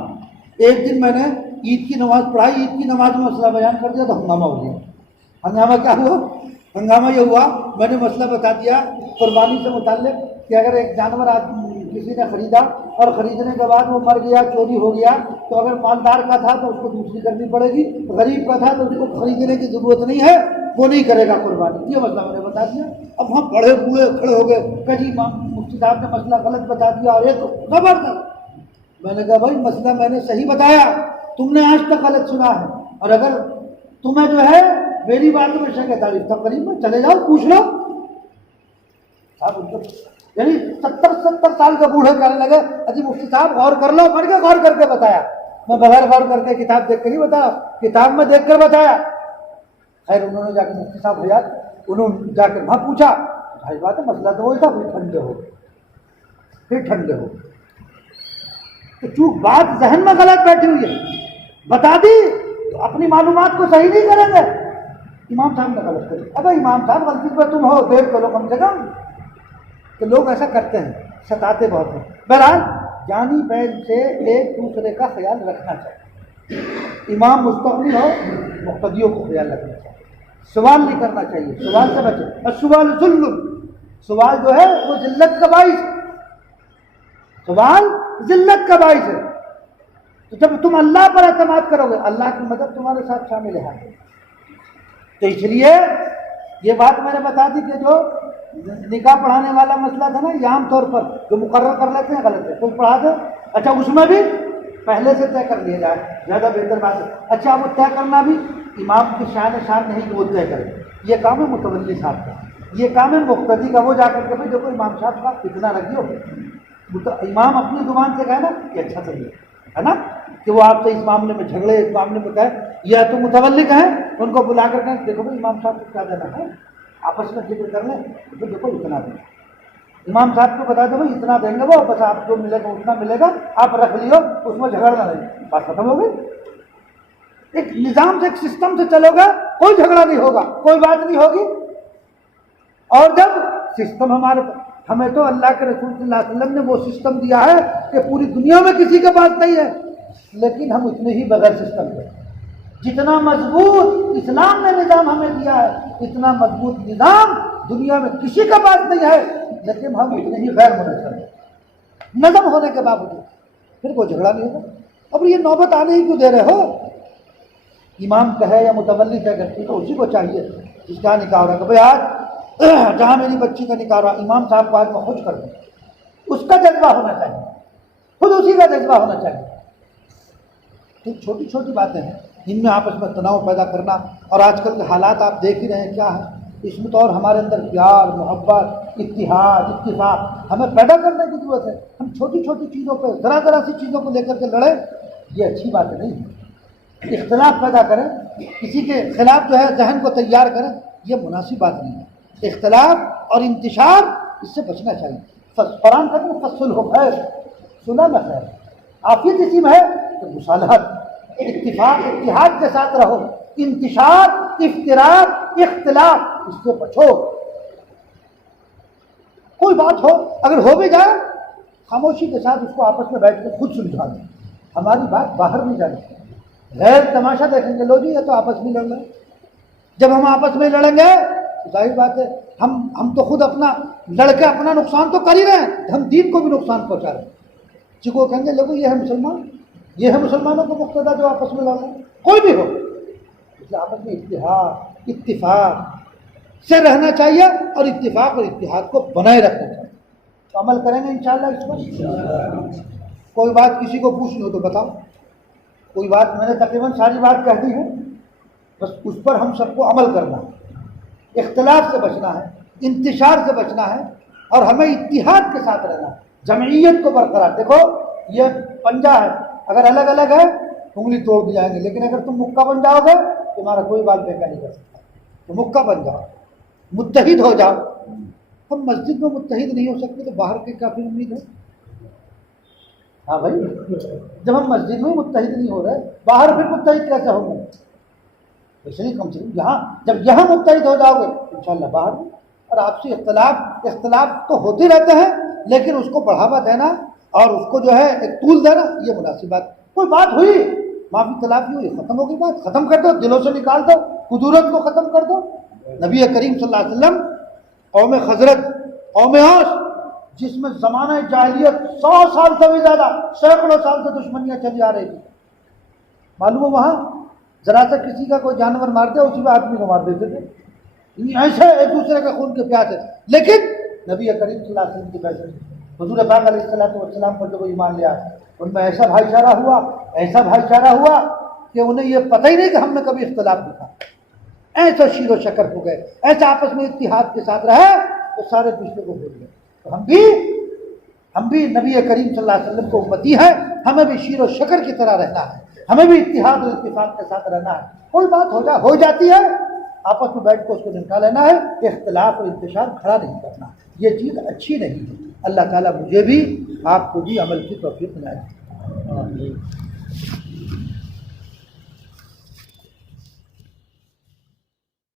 میں۔ ایک دن میں نے عید کی نماز پڑھائی، عید کی نماز میں مسئلہ بیان کر دیا تو ہنگامہ ہو گیا۔ ہنگامہ کیا ہوا؟ ہنگامہ یہ ہوا، میں نے مسئلہ بتا دیا قربانی سے متعلق کہ اگر ایک جانور کسی نے خریدا اور خریدنے کے بعد وہ مر گیا، چوری ہو گیا، تو اگر مالدار کا تھا تو اس کو دوسری کرنی پڑے گی، غریب کا تھا تو اس کو خریدنے کی ضرورت نہیں ہے، وہ نہیں کرے گا قربانی۔ یہ مسئلہ میں نے بتا دیا۔ اب وہاں بڑے بوڑھے کھڑے ہو گئے کہ جی مفتی صاحب نے مسئلہ غلط بتا دیا، اور ایک زبردست۔ میں نے کہا بھائی مسئلہ میں نے صحیح بتایا، تم نے آج تک غلط سنا ہے، اور اگر تمہیں جو ہے میری باتوں میں شک ہے تعریف قریب میں چلے جاؤ پوچھ لو۔ یعنی 70 سال کے بوڑھے کہنے لگے اجی مفتی صاحب غور کر لو، مر کے غور کر کے بتایا، میں بغیر غور کر کے کتاب دیکھ کے نہیں بتایا، کتاب میں دیکھ کر بتایا۔ خیر انہوں نے جا کے مفتی صاحب حیات انہوں نے جا کے وہاں پوچھا، بھائی بات ہے مسئلہ تو وہی تھا، پھر ٹھنڈے ہو تو چونک بات ذہن میں غلط بیٹھی ہوئی ہے، بتا دی تو اپنی معلومات کو صحیح نہیں کریں گے۔ امام صاحب نے غلط کری، ابھی امام صاحب غلطی پہ تم ہو، دیر کرو کم سے کم، کہ لوگ ایسا کرتے ہیں، ستاتے بہت ہیں۔ بہرحال جانی بین سے ایک دوسرے کا خیال رکھنا چاہیے، امام مستقبل ہو مقتدیوں کو خیال رکھنا چاہیے، سوال نہیں کرنا چاہیے، سوال سے بچے، السؤال ذل، سوال جو ہے وہ ذلت کا باعث ہے، سوال ذلت کا باعث ہے۔ تو جب تم اللہ پر اعتماد کرو گے اللہ کی مدد تمہارے ساتھ شامل ہے۔ تو اس لیے یہ بات میں نے بتا دی کہ جو نکاح پڑھانے والا مسئلہ تھا نا، یہ عام طور پر جو مقرر کر لیتے ہیں غلط ہے، کچھ پڑھا دے، اچھا اس میں بھی پہلے سے طے کر لیا جائے، زیادہ بہتر بات ہے۔ اچھا وہ طے کرنا بھی امام کی شان شان نہیں کہ وہ طے کرے، یہ کام ہے متولی صاحب کا، یہ کام ہے مقتدی کا، وہ جا کر کے بھائی دیکھو امام صاحب کا کتنا رکھیو، امام اپنی زبان سے کہے نا کہ اچھا صحیح ہے نا، کہ وہ آپ سے اس معاملے میں جھگڑے، اس معاملے میں کہے، یا تو متولی کہیں ان کو بلا کر کہیں دیکھو بھائی امام صاحب کو کیا دینا ہے، آپس میں ذکر کر لیں تو دیکھو اتنا دیں، امام صاحب کو بتا دو بھائی اتنا دیں گے وہ، بس آپ جو ملے گا اتنا ملے گا، آپ رکھ لیو، اس میں جھگڑنا نہیں، بات ختم ہو گئی۔ ایک نظام سے، ایک سسٹم سے چلو گا، کوئی جھگڑا نہیں ہوگا، کوئی بات نہیں ہوگی۔ اور جب سسٹم ہمیں تو اللہ کے رسول صلی اللہ علیہ وسلم نے وہ سسٹم دیا ہے کہ پوری دنیا میں کسی کے پاس نہیں ہے، لیکن ہم اتنے ہی بغیر سسٹم کے، جتنا مضبوط اسلام نے نظام ہمیں دیا ہے اتنا مضبوط نظام دنیا میں کسی کے پاس نہیں ہے، لیکن ہم اتنے ہی غیر منظم ہیں نظم ہونے کے باوجود، پھر کوئی جھگڑا نہیں ہوگا۔ اب یہ نوبت آنے ہی کیوں دے رہے ہو؟ امام کہے یا متولی طے کرتی تو اسی کو چاہیے جس کا نکاح ہو رہا ہے کہ بھائی آج جہاں میری بچی کا نکاح رہا امام صاحب کو آج میں خوش کر دوں، اس کا جذبہ ہونا چاہیے، خود اسی کا جذبہ ہونا چاہیے۔ تو چھوٹی چھوٹی باتیں ہیں جن میں آپس میں تناؤ پیدا کرنا، اور آج کل کے حالات آپ دیکھ ہی رہے ہیں کیا ہے، اس میں تو اور ہمارے اندر پیار، محبت، اتحاد، اتفاق ہمیں پیدا کرنے کی ضرورت ہے۔ ہم چھوٹی چھوٹی چیزوں پہ، ذرا ذرا سی چیزوں کو لے کر کے لڑیں، یہ اچھی بات نہیں ہے۔ اختلاف پیدا کریں، کسی کے خلاف جو ہے ذہن کو تیار کریں، یہ مناسب بات نہیں ہے۔ اختلاف اور انتشار اس سے بچنا چاہیے۔ قرآن کہتے ہیں فصلح خیر، صلح میں خیر، عافیت اسی میں ہے کہ مصالحت، اتفاق اتحاد کے ساتھ رہو، انتشار، افتراق، اختلاف اس سے بچو۔ کوئی بات ہو، اگر ہو بھی جائے خاموشی کے ساتھ اس کو آپس میں بیٹھ کے خود سلجھا دیں، ہماری بات باہر نہیں جانی، غیر تماشا دیکھیں گے لو جی یہ تو آپس میں لڑ رہے ہیں۔ جب ہم آپس میں لڑیں گے تو ظاہر بات ہے ہم تو خود اپنا لڑ کے اپنا نقصان تو کر ہی رہے ہیں، ہم دین کو بھی نقصان پہنچا رہے ہیں۔ کسی کو کہیں گے لوگوں یہ ہے مسلمان، یہ ہے مسلمانوں کو مقتدا جو آپس میں لڑ رہے ہیں، کوئی بھی ہو، اس لیے آپس میں اتحاد، اتفاق سے رہنا چاہیے، اور اتفاق اور اتحاد کو بنائے رکھنا چاہیے۔ تو عمل کریں گے انشاءاللہ اس پر۔ کوئی بات کسی کو پوچھنی ہو تو بتاؤ، کوئی بات میں نے تقریباً ساری بات کہہ دی ہے، بس اس پر ہم سب کو عمل کرنا ہے، اختلاف سے بچنا ہے، انتشار سے بچنا ہے، اور ہمیں اتحاد کے ساتھ رہنا ہے، جمعیت کو برقرار۔ دیکھو یہ پنجہ ہے، اگر الگ الگ ہے انگلی توڑ دی جائیں گے، لیکن اگر تم مکہ بن جاؤ گے تمہارا کوئی بال بیکا نہیں کر سکتا، تو مکہ بن جاؤ، متحد ہو جاؤ۔ ہم مسجد میں متحد نہیں ہو سکتے تو باہر کے کیا پھر امید ہے؟ ہاں بھائی، جب ہم مسجد میں متحد نہیں ہو رہے باہر پھر متحد کیسے ہوں گے؟ اس لیے کم سے کم یہاں، جب یہاں متحد ہو جاؤ گے انشاءاللہ باہر بھی۔ اور آپسی اختلاف تو ہوتے رہتے ہیں، لیکن اس کو بڑھاوا دینا اور اس کو جو ہے ایک طول دینا یہ مناسب بات۔ کوئی بات ہوئی، معافی تلافی ہوئی، ختم ہو گئی بات، ختم کر دو، دلوں سے نکال دو، کدورت کو ختم کر دو۔ نبی کریم صلی اللہ علیہ وسلم قوم خزرج، قوم اوس، جس میں زمانہ جاہلیت 100 سال سے بھی زیادہ، سینکڑوں سال سے دشمنیاں چلی آ رہی تھی، معلوم ہے وہاں ذرا سا کسی کا کوئی جانور مار دیا اسی میں آدمی کو مار دیتے تھے، ایسے ایک دوسرے کے خون کے پیاسے، لیکن نبی کریم صلی اللہ علیہ وسلم کی بحث حضور پاک علیہ السلام پر جو ایمان لیا ان میں ایسا بھائی چارہ ہوا کہ انہیں یہ پتہ ہی نہیں کہ ہم نے کبھی اختلاف دیکھا، ایسا شیر و شکر ہو گئے، ایسا آپس میں اتحاد کے ساتھ رہے تو سارے دوسرے کو بھول گئے۔ تو ہم بھی نبی کریم صلی اللہ علیہ وسلم کو امتی ہے، ہمیں بھی شیر و شکر کی طرح رہنا ہے، ہمیں بھی اتحاد اور اتفاق کے ساتھ رہنا ہے۔ کوئی بات ہو جاتی ہے آپس میں بیٹھ کے اس کو نمٹا لینا ہے، اختلاف اور انتشار کھڑا نہیں کرنا، یہ چیز اچھی نہیں ہے۔ اللہ تعالیٰ مجھے بھی آپ کو بھی عمل کی توفیق دلائے۔